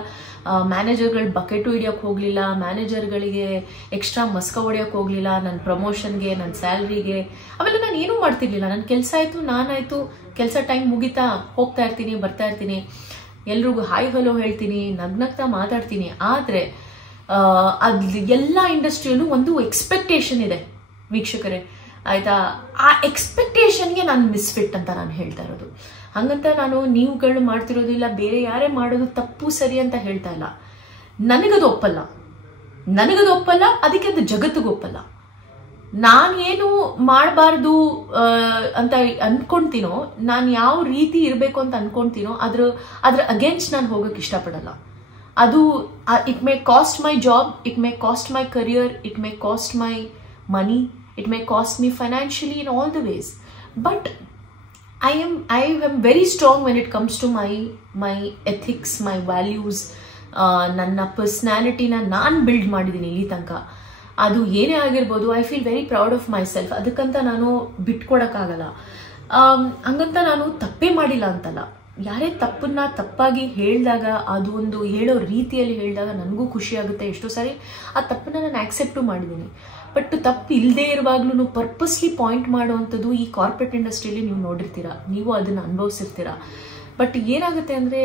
ಮ್ಯಾನೇಜರ್ಗಳು ಬಕೆಟು ಹಿಡಿಯೋಕ್ಕೆ ಹೋಗಲಿಲ್ಲ, ಮ್ಯಾನೇಜರ್ಗಳಿಗೆ ಎಕ್ಸ್ಟ್ರಾ ಮಸ್ಕ ಹೊಡಿಯೋಕ್ಕೆ ಹೋಗಲಿಲ್ಲ, ನನ್ನ ಪ್ರಮೋಷನ್ಗೆ, ನನ್ನ ಸ್ಯಾಲ್ರಿಗೆ, ಅವೆಲ್ಲ ನಾನು ಏನೂ ಮಾಡ್ತಿರ್ಲಿಲ್ಲ. ನನ್ನ ಕೆಲಸ ಆಯಿತು, ನಾನಾಯಿತು, ಕೆಲಸ ಟೈಮ್ ಮುಗಿತಾ ಹೋಗ್ತಾ ಇರ್ತೀನಿ, ಬರ್ತಾ ಇರ್ತೀನಿ, ಎಲ್ರಿಗೂ ಹಾಯ್ ಹಲೋ ಹೇಳ್ತೀನಿ, ನಗ್ನಗ್ತಾ ಮಾತಾಡ್ತೀನಿ. ಆದರೆ ಅದು ಎಲ್ಲ ಇಂಡಸ್ಟ್ರಿಯಲ್ಲೂ ಒಂದು ಎಕ್ಸ್ಪೆಕ್ಟೇಷನ್ ಇದೆ ವೀಕ್ಷಕರೇ, ಆಯ್ತಾ? ಆ ಎಕ್ಸ್ಪೆಕ್ಟೇಷನ್ಗೆ ನಾನು ಮಿಸ್ಫಿಟ್ ಅಂತ ನಾನು ಹೇಳ್ತಾ ಇರೋದು. ಹಂಗಂತ ನಾನು ನೀವುಗಳು ಮಾಡ್ತಿರೋದು ಇಲ್ಲ, ಬೇರೆ ಯಾರೇ ಮಾಡೋದು ತಪ್ಪು ಸರಿ ಅಂತ ಹೇಳ್ತಾ ಇಲ್ಲ. ನನಗದು ಒಪ್ಪಲ್ಲ, ಅದಕ್ಕೆ ಅದು ಜಗತ್ತಿಗೆ ಒಪ್ಪಲ್ಲ. ನಾನೇನು ಮಾಡಬಾರ್ದು ಅಂತ ಅನ್ಕೊಂತೀನೋ, ನಾನು ಯಾವ ರೀತಿ ಇರಬೇಕು ಅಂತ ಅನ್ಕೊಂತೀನೋ ಅದ್ರ ಅಗೇನ್ಸ್ಟ್ ನಾನು ಹೋಗಕ್ಕೆ ಇಷ್ಟಪಡಲ್ಲ. ಅದು it may cost my job, it may cost my career, it may cost my money, it may cost me financially in all the ways, but I am very strong when it comes to my ethics, my values. ನನ್ನ ಪರ್ಸ್ನಾಲಿಟಿನ ನಾನು ಬಿಲ್ಡ್ ಮಾಡಿದ್ದೀನಿ ಇಲ್ಲಿ ತನಕ. ಅದು ಏನೇ ಆಗಿರ್ಬೋದು, I feel very proud of my self. ಅದಕ್ಕಂತ ನಾನು ಬಿಟ್ಕೊಡಕ್ಕಾಗಲ್ಲ. ಹಂಗಂತ ನಾನು ತಪ್ಪೇ ಮಾಡಿಲ್ಲ ಅಂತಲ್ಲ. ಯಾರೇ ತಪ್ಪನ್ನ ತಪ್ಪಾಗಿ ಹೇಳಿದಾಗ, ಅದು ಒಂದು ಹೇಳೋ ರೀತಿಯಲ್ಲಿ ಹೇಳಿದಾಗ ನನಗೂ ಖುಷಿ ಆಗುತ್ತೆ. ಎಷ್ಟೋ ಸಾರಿ ಆ ತಪ್ಪನ್ನ ನಾನು ಆಕ್ಸೆಪ್ಟು ಮಾಡಿದ್ದೀನಿ. ಬಟ್ ತಪ್ಪು ಇಲ್ಲದೆ ಇರುವಾಗ್ಲೂ ಪರ್ಪಸ್ಲಿ ಪಾಯಿಂಟ್ ಮಾಡುವಂಥದ್ದು ಈ ಕಾರ್ಪೊರೇಟ್ ಇಂಡಸ್ಟ್ರಿಯಲ್ಲಿ ನೀವು ನೋಡಿರ್ತೀರಾ, ನೀವು ಅದನ್ನು ಅನುಭವಿಸಿರ್ತೀರ. ಬಟ್ ಏನಾಗುತ್ತೆ ಅಂದರೆ,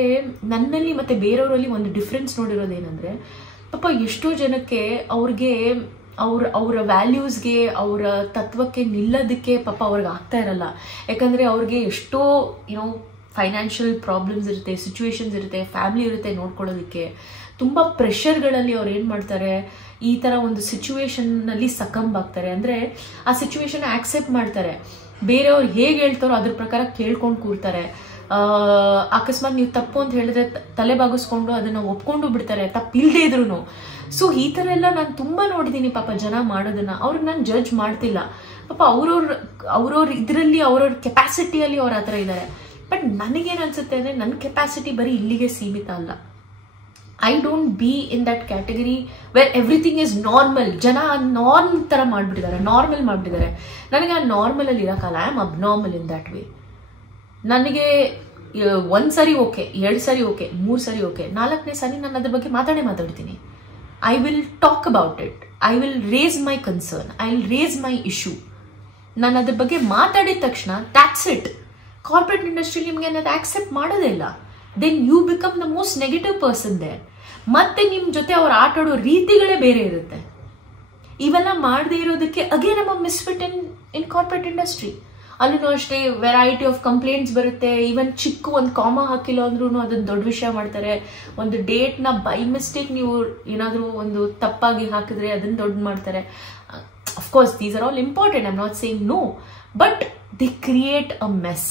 ನನ್ನಲ್ಲಿ ಮತ್ತು ಬೇರೆಯವರಲ್ಲಿ ಒಂದು ಡಿಫ್ರೆನ್ಸ್ ನೋಡಿರೋದೇನೆಂದರೆ, ಪಾಪ ಎಷ್ಟೋ ಜನಕ್ಕೆ ಅವ್ರಿಗೆ ಅವರ ವ್ಯಾಲ್ಯೂಸ್ಗೆ, ಅವರ ತತ್ವಕ್ಕೆ ನಿಲ್ಲೋದಕ್ಕೆ ಪಾಪ ಅವ್ರಿಗೆ ಆಗ್ತಾ ಇರಲ್ಲ. ಯಾಕಂದರೆ ಅವ್ರಿಗೆ ಎಷ್ಟೋ ಫೈನಾನ್ಷಿಯಲ್ ಪ್ರಾಬ್ಲಮ್ಸ್ ಇರುತ್ತೆ, ಸಿಚುವೇಶನ್ಸ್ ಇರುತ್ತೆ, ಫ್ಯಾಮಿಲಿ ಇರುತ್ತೆ ನೋಡ್ಕೊಳ್ಳೋದಕ್ಕೆ. ತುಂಬ ಪ್ರೆಷರ್ಗಳಲ್ಲಿ ಅವ್ರು ಏನು ಮಾಡ್ತಾರೆ, ಈ ಥರ ಒಂದು ಸಿಚುವೇಶನ್ನಲ್ಲಿ ಸಕಂಬಾಗ್ತಾರೆ. ಅಂದರೆ ಆ ಸಿಚುವೇಶನ್ ಆಕ್ಸೆಪ್ಟ್ ಮಾಡ್ತಾರೆ, ಬೇರೆಯವ್ರು ಹೇಗೆ ಹೇಳ್ತಾರೋ ಅದ್ರ ಪ್ರಕಾರ ಕೇಳ್ಕೊಂಡು ಕೂರ್ತಾರೆ. ಅಕಸ್ಮಾತ್ ನೀವು ತಪ್ಪು ಅಂತ ಹೇಳಿದ್ರೆ ತಲೆ ಬಾಗಿಸ್ಕೊಂಡು ಅದನ್ನು ಒಪ್ಕೊಂಡು ಬಿಡ್ತಾರೆ, ತಪ್ಪಿಲ್ಲದೆ ಇದ್ರು. ಸೊ ಈ ಥರ ಎಲ್ಲ ನಾನು ತುಂಬ ನೋಡಿದ್ದೀನಿ ಪಾಪ ಜನ ಮಾಡೋದನ್ನ. ಅವ್ರಿಗೆ ನಾನು ಜಡ್ಜ್ ಮಾಡ್ತಿಲ್ಲ, ಪಾಪ ಅವ್ರವ್ರ ಇದರಲ್ಲಿ ಅವ್ರವ್ರ ಕೆಪಾಸಿಟಿಯಲ್ಲಿ ಅವ್ರು ಆ ಥರ ಇದ್ದಾರೆ. ಬಟ್ ನನಗೇನು ಅನ್ಸುತ್ತೆ ಅಂದರೆ, ನನ್ನ ಕೆಪಾಸಿಟಿ ಬರೀ ಇಲ್ಲಿಗೆ ಸೀಮಿತ ಅಲ್ಲ. I don't be in that category where everything is normal. ಜನ ನಾರ್ಮಲ್ ಥರ ಮಾಡಿಬಿಟ್ಟಿದ್ದಾರೆ, ನಾರ್ಮಲ್ ಮಾಡಿಬಿಟ್ಟಿದ್ದಾರೆ. ನನಗೆ ಆ ನಾರ್ಮಲಲ್ಲಿ ಇರೋಕ್ಕಲ್ಲ. I am abnormal in that way. ನನಗೆ 1 ಸರಿ ಓಕೆ, 2 ಸರಿ ಓಕೆ, 3 ಸರಿ ಓಕೆ, 4ನೇ ಸರಿ ನಾನು ಅದ್ರ ಬಗ್ಗೆ ಮಾತಾಡ್ತೀನಿ. I will talk about it, I will raise my concern, I will raise my issue. ನಾನು ಅದ್ರ ಬಗ್ಗೆ ಮಾತಾಡಿದ ತಕ್ಷಣ ದ್ಯಾಟ್ಸ್ ಇಟ್. ಕಾರ್ಪೊರೇಟ್ ಇಂಡಸ್ಟ್ರಿ ನಿಮಗೆ ಅನ್ನೋದು ಆಕ್ಸೆಪ್ಟ್ ಮಾಡೋದೇ ಇಲ್ಲ. Then you become the most negative person there. ಮತ್ತೆ ನಿಮ್ಮ ಜೊತೆ ಅವ್ರು ಆಟಾಡೋ ರೀತಿಗಳೇ ಬೇರೆ ಇರುತ್ತೆ. ಇವೆಲ್ಲ ಮಾಡದೇ ಇರೋದಕ್ಕೆ ಅಗೇನ್ ನಮ್ಮ ಮಿಸ್ಫಿಟ್ ಇನ್ ಕಾರ್ಪೊರೇಟ್ ಇಂಡಸ್ಟ್ರಿ. ಅಲ್ಲೂ ಅಷ್ಟೇ ವೆರೈಟಿ ಆಫ್ ಕಂಪ್ಲೇಂಟ್ಸ್ ಬರುತ್ತೆ. ಈವನ್ ಚಿಕ್ಕ ಒಂದು ಕಾಮ ಹಾಕಿಲ್ಲ ಅಂದ್ರೂ ಅದನ್ನ ದೊಡ್ಡ ವಿಷಯ ಮಾಡ್ತಾರೆ. ಒಂದು ಡೇಟ್ನ ಬೈ ಮಿಸ್ಟೇಕ್ ನೀವು ಏನಾದರೂ ಒಂದು ತಪ್ಪಾಗಿ ಹಾಕಿದ್ರೆ ಅದನ್ನ ದೊಡ್ಡ ಮಾಡ್ತಾರೆ. Of course these are all important, I am not saying no, but they create a mess.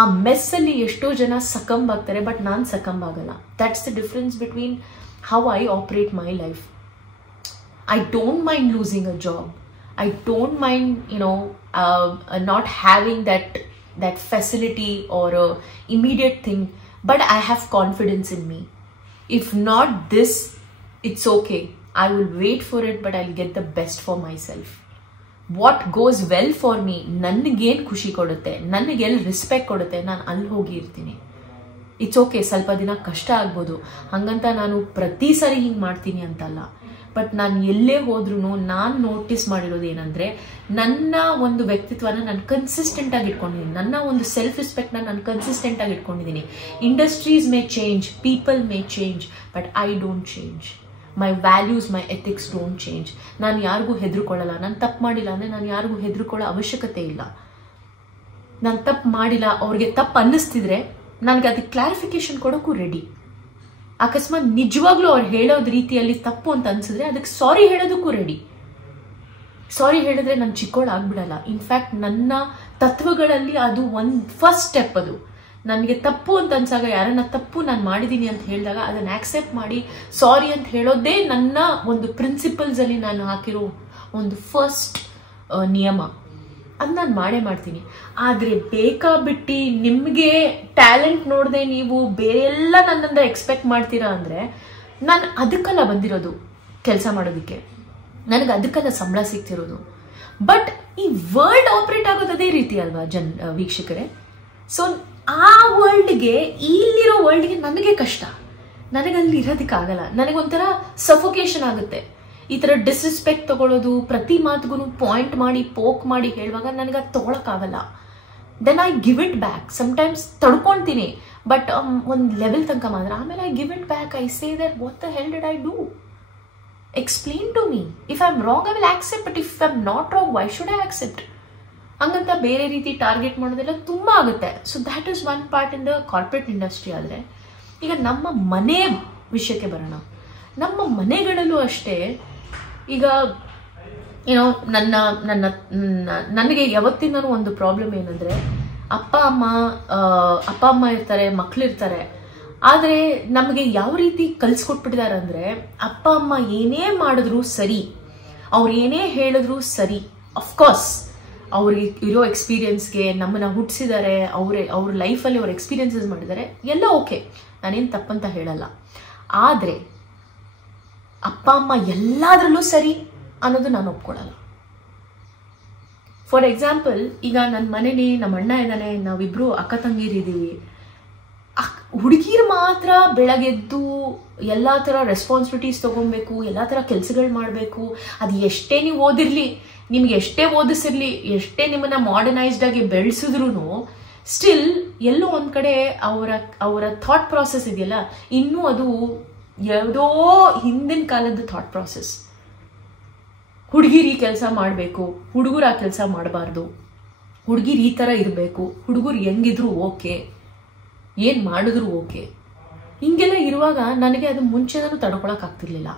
ಆ ಮೆಸ್ಸಲ್ಲಿ ಎಷ್ಟೋ ಜನ ಸಕಂಬ್ ಆಗ್ತಾರೆ, ಬಟ್ ನಾನು ಸಕಂಬ್ ಆಗಲ್ಲ. That's the difference between how I operate my life. I don't mind losing a job. I don't mind, not having that facility or a immediate thing, but I have confidence in me. If not this, it's okay. I will wait for it, but I'll get the best for myself. What goes well for me, ನನಗೇನು ಖುಷಿ ಕೊಡುತ್ತೆ, ನನಗೆಲ್ಲಿ ರೆಸ್ಪೆಕ್ಟ್ ಕೊಡುತ್ತೆ, ನಾನು ಅಲ್ಲಿ ಹೋಗಿ ಇರ್ತೀನಿ. ಇಟ್ಸ್ ಓಕೆ, ಸ್ವಲ್ಪ ದಿನ ಕಷ್ಟ ಆಗ್ಬೋದು, ಹಂಗಂತ ನಾನು ಪ್ರತಿ ಸರಿ ಹಿಂಗೆ ಮಾಡ್ತೀನಿ ಅಂತಲ್ಲ. ಬಟ್ ನಾನು ಎಲ್ಲೇ ಹೋದ್ರೂ ನಾನು ನೋಟಿಸ್ ಮಾಡಿರೋದು ಏನಂದರೆ, ನನ್ನ ಒಂದು ವ್ಯಕ್ತಿತ್ವನ ನಾನು ಕನ್ಸಿಸ್ಟೆಂಟ್ ಆಗಿ ಇಟ್ಕೊಂಡಿದ್ದೀನಿ, ನನ್ನ ಒಂದು ಸೆಲ್ಫ್ ರೆಸ್ಪೆಕ್ಟ್ನ ನಾನು ಕನ್ಸಿಸ್ಟೆಂಟ್ ಆಗಿ ಇಟ್ಕೊಂಡಿದ್ದೀನಿ. Industries May change, people may change, but I don't change. My values, my ethics don't change. ನಾನು ಯಾರಿಗೂ ಹೆದರ್ಕೊಳ್ಳಲ್ಲ. ನಾನು ತಪ್ಪು ಮಾಡಿಲ್ಲ ಅಂದರೆ ನಾನು ಯಾರಿಗೂ ಹೆದರ್ಕೊಳ್ಳೋ ಅವಶ್ಯಕತೆ ಇಲ್ಲ. ನಾನು ತಪ್ಪು ಮಾಡಿಲ್ಲ, ಅವ್ರಿಗೆ ತಪ್ಪು ಅನ್ನಿಸ್ತಿದ್ರೆ ನನಗೆ ಅದಕ್ಕೆ ಕ್ಲಾರಿಫಿಕೇಶನ್ ಕೊಡೋಕ್ಕೂ ರೆಡಿ. ಅಕಸ್ಮಾತ್ ನಿಜವಾಗ್ಲೂ ಅವ್ರು ಹೇಳೋದ್ ರೀತಿಯಲ್ಲಿ ತಪ್ಪು ಅಂತ ಅನ್ಸಿದ್ರೆ ಅದಕ್ಕೆ ಸಾರಿ ಹೇಳೋದಕ್ಕೂ ರೆಡಿ. ಸಾರಿ ಹೇಳಿದ್ರೆ ನಾನು ಚಿಕ್ಕೋಳು ಆಗ್ಬಿಡಲ್ಲ. ಇನ್ಫ್ಯಾಕ್ಟ್ ನನ್ನ ತತ್ವಗಳಲ್ಲಿ ಅದು ಒಂದು ಫಸ್ಟ್ ಸ್ಟೆಪ್. ಅದು ನನಗೆ ತಪ್ಪು ಅಂತ ಅನ್ಸಾಗ, ಯಾರನ್ನ ತಪ್ಪು ನಾನು ಮಾಡಿದ್ದೀನಿ ಅಂತ ಹೇಳಿದಾಗ ಅದನ್ನ ಆಕ್ಸೆಪ್ಟ್ ಮಾಡಿ ಸಾರಿ ಅಂತ ಹೇಳೋದೇ ನನ್ನ ಒಂದು ಪ್ರಿನ್ಸಿಪಲ್ಸ್ ಅಲ್ಲಿ ನಾನು ಹಾಕಿರೋ ಒಂದು ಫಸ್ಟ್ ನಿಯಮ. ಅದು ನಾನು ಮಾಡೇ ಮಾಡ್ತೀನಿ. ಆದರೆ ಬೇಕಾಬಿಟ್ಟು ನಿಮಗೆ ಟ್ಯಾಲೆಂಟ್ ನೋಡದೆ ನೀವು ಬೇರೆ ಎಲ್ಲ ನನ್ನಿಂದ ಎಕ್ಸ್ಪೆಕ್ಟ್ ಮಾಡ್ತೀರಾ ಅಂದರೆ, ನಾನು ಅದಕ್ಕೆಲ್ಲ ಬಂದಿರೋದು ಕೆಲಸ ಮಾಡೋದಕ್ಕೆ, ನನಗೆ ಅದಕ್ಕೆಲ್ಲ ಸಂಬಳ ಸಿಗ್ತಿರೋದು. ಬಟ್ ಈ ವರ್ಲ್ಡ್ ಆಪರೇಟ್ ಆಗೋದು ಅದೇ ರೀತಿ ಅಲ್ವಾ ವೀಕ್ಷಕರೇ? ಸೊ ಆ ವರ್ಲ್ಡ್ಗೆ, ಇಲ್ಲಿರೋ ವರ್ಲ್ಡ್ಗೆ ನನಗೆ ಕಷ್ಟ, ನನಗಲ್ಲಿ ಇರೋದಕ್ಕಾಗಲ್ಲ. ನನಗೊಂಥರ ಸಫೋಕೇಶನ್ ಆಗುತ್ತೆ. ಈ ಥರ ಡಿಸ್ರೆಸ್ಪೆಕ್ಟ್ ತಗೊಳ್ಳೋದು, ಪ್ರತಿ ಮಾತುಗೂ ಪಾಯಿಂಟ್ ಮಾಡಿ ಪೋಕ್ ಮಾಡಿ ಹೇಳುವಾಗ ನನಗೆ ಅದು ತೊಗೊಳಕ್ಕಾಗಲ್ಲ. Then I give it back. Sometimes ತಡ್ಕೊಳ್ತೀನಿ, ಬಟ್ ಒಂದು ಲೆವೆಲ್ ತನಕ ಮಾತ್ರ. ಆಮೇಲೆ I give it back. I say that what the hell did I do? Explain to me. If I am wrong I will accept, but if I am not wrong why should I accept? ಹಂಗಂತ ಬೇರೆ ರೀತಿ ಟಾರ್ಗೆಟ್ ಮಾಡೋದೆಲ್ಲ ತುಂಬ ಆಗುತ್ತೆ. So that is one part in the corporate industry. ಆದರೆ ಈಗ ನಮ್ಮ ಮನೆ ವಿಷಯಕ್ಕೆ ಬರೋಣ. ನಮ್ಮ ಮನೆಗಳಲ್ಲೂ ಅಷ್ಟೇ. ಈಗ ನನಗೆ ಯಾವತ್ತಿಂದನೂ ಒಂದು ಪ್ರಾಬ್ಲಮ್ ಏನಂದರೆ, ಅಪ್ಪ ಅಮ್ಮ ಇರ್ತಾರೆ, ಮಕ್ಕಳಿರ್ತಾರೆ. ಆದರೆ ನಮಗೆ ಯಾವ ರೀತಿ ಕಲಿಸ್ಕೊಟ್ಬಿಟ್ಟಿದ್ದಾರೆ ಅಂದರೆ, ಅಪ್ಪ ಅಮ್ಮ ಏನೇ ಮಾಡಿದ್ರು ಸರಿ, ಅವ್ರು ಏನೇ ಹೇಳಿದ್ರು ಸರಿ. ಅಫ್ಕೋರ್ಸ್ ಅವ್ರಿಗೆ ಇರೋ ಎಕ್ಸ್ಪೀರಿಯನ್ಸ್ಗೆ ನಮ್ಮನ್ನ ಹುಟ್ಟಿಸಿದ್ದಾರೆ, ಅವ್ರ ಲೈಫಲ್ಲಿ ಅವ್ರ ಎಕ್ಸ್ಪೀರಿಯನ್ಸಸ್ ಮಾಡಿದ್ದಾರೆ, ಎಲ್ಲ ಓಕೆ, ನಾನೇನು ತಪ್ಪಂತ ಹೇಳಲ್ಲ. ಆದರೆ ಅಪ್ಪ ಅಮ್ಮ ಎಲ್ಲದರಲ್ಲೂ ಸರಿ ಅನ್ನೋದು ನಾನು ಒಪ್ಕೊಳ್ಳಲ್ಲ. ಫಾರ್ ಎಕ್ಸಾಂಪಲ್, ಈಗ ನನ್ನ ಮನೇಲಿ ನಮ್ಮ ಅಣ್ಣ ಇದ್ದಾನೆ, ನಾವಿಬ್ರು ಅಕ್ಕ ತಂಗಿರಿದ್ದೀವಿ. ಹುಡುಗಿರು ಮಾತ್ರ ಬೆಳಗ್ಗೆದ್ದು ಎಲ್ಲ ಥರ ರೆಸ್ಪಾನ್ಸಿಬಿಲಿಟೀಸ್ ತೊಗೊಬೇಕು, ಎಲ್ಲ ಥರ ಕೆಲಸಗಳು ಮಾಡಬೇಕು. ಅದು ಎಷ್ಟೇ ನೀವು ಓದಿರಲಿ, ನಿಮ್ಗೆ ಎಷ್ಟೇ ಓದಿಸಿರ್ಲಿ, ಎಷ್ಟೇ ನಿಮ್ಮನ್ನ ಮಾಡರ್ನೈಸ್ಡ್ ಆಗಿ ಬೆಳೆಸಿದ್ರು ಸ್ಟಿಲ್ ಎಲ್ಲೋ ಒಂದು ಕಡೆ ಅವರ ಥಾಟ್ ಪ್ರಾಸೆಸ್ ಇದೆಯಲ್ಲ, ಇನ್ನೂ ಅದು ಯಾವುದೋ ಹಿಂದಿನ ಕಾಲದ ಥಾಟ್ ಪ್ರಾಸೆಸ್. ಹುಡುಗಿರು ಈ ಕೆಲಸ ಮಾಡಬೇಕು, ಹುಡುಗರು ಆ ಕೆಲಸ ಮಾಡಬಾರ್ದು, ಹುಡುಗಿರು ಈ ಥರ ಇರಬೇಕು, ಹುಡುಗರು ಹೆಂಗಿದ್ರು ಓಕೆ, ಏನು ಮಾಡಿದ್ರು ಓಕೆ. ಹಿಂಗೆಲ್ಲ ಇರುವಾಗ ನನಗೆ ಅದು ಮುಂಚೆನೂ ತಡ್ಕೊಳಕ್ಕಾಗ್ತಿರ್ಲಿಲ್ಲ.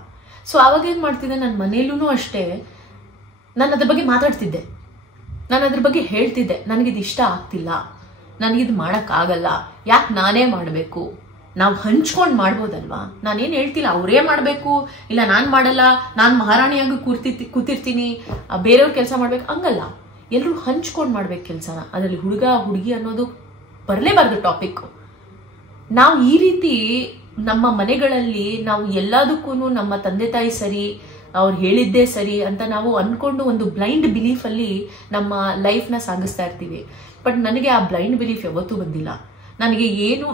ಸೊ ಆವಾಗ ಏನು ಮಾಡ್ತಿದ್ದೆ, ನನ್ನ ಮನೇಲೂ ಅಷ್ಟೇ, ನಾನು ಅದ್ರ ಬಗ್ಗೆ ಮಾತಾಡ್ತಿದ್ದೆ, ನಾನು ಅದ್ರ ಬಗ್ಗೆ ಹೇಳ್ತಿದ್ದೆ, ನನಗಿದು ಇಷ್ಟ ಆಗ್ತಿಲ್ಲ, ನನಗಿದು ಮಾಡೋಕ್ಕಾಗಲ್ಲ, ಯಾಕೆ ನಾನೇ ಮಾಡಬೇಕು, ನಾವು ಹಂಚ್ಕೊಂಡು ಮಾಡ್ಬೋದಲ್ವಾ, ನಾನೇನು ಹೇಳ್ತಿಲ್ಲ ಅವರೇ ಮಾಡಬೇಕು, ಇಲ್ಲ ನಾನು ಮಾಡಲ್ಲ, ನಾನು ಮಹಾರಾಣಿಯಾಗಿ ಕೂತಿರ್ತೀನಿ, ಬೇರೆಯವ್ರ ಕೆಲಸ ಮಾಡ್ಬೇಕು, ಹಂಗಲ್ಲ. ಎಲ್ಲರೂ ಹಂಚ್ಕೊಂಡು ಮಾಡ್ಬೇಕು ಕೆಲಸನ. ಅದರಲ್ಲಿ ಹುಡುಗ ಹುಡುಗಿ ಅನ್ನೋದು ಬರಲೇಬಾರ್ದು ಟಾಪಿಕ್. ನಾವು ಈ ರೀತಿ ನಮ್ಮ ಮನೆಗಳಲ್ಲಿ ನಾವು ಎಲ್ಲದಕ್ಕೂ ನಮ್ಮ ತಂದೆ ತಾಯಿ ಸರಿ, ಅವ್ರು ಹೇಳಿದ್ದೇ ಸರಿ ಅಂತ ನಾವು ಅನ್ಕೊಂಡು ಒಂದು ಬ್ಲೈಂಡ್ ಬಿಲೀಫಲ್ಲಿ ನಮ್ಮ ಲೈಫ್ನ ಸಾಗಿಸ್ತಾ ಇರ್ತೀವಿ. ಬಟ್ ನನಗೆ ಆ ಬ್ಲೈಂಡ್ ಬಿಲೀಫ್ ಯಾವತ್ತೂ ಬಂದಿಲ್ಲ. ನನಗೆ ಏನು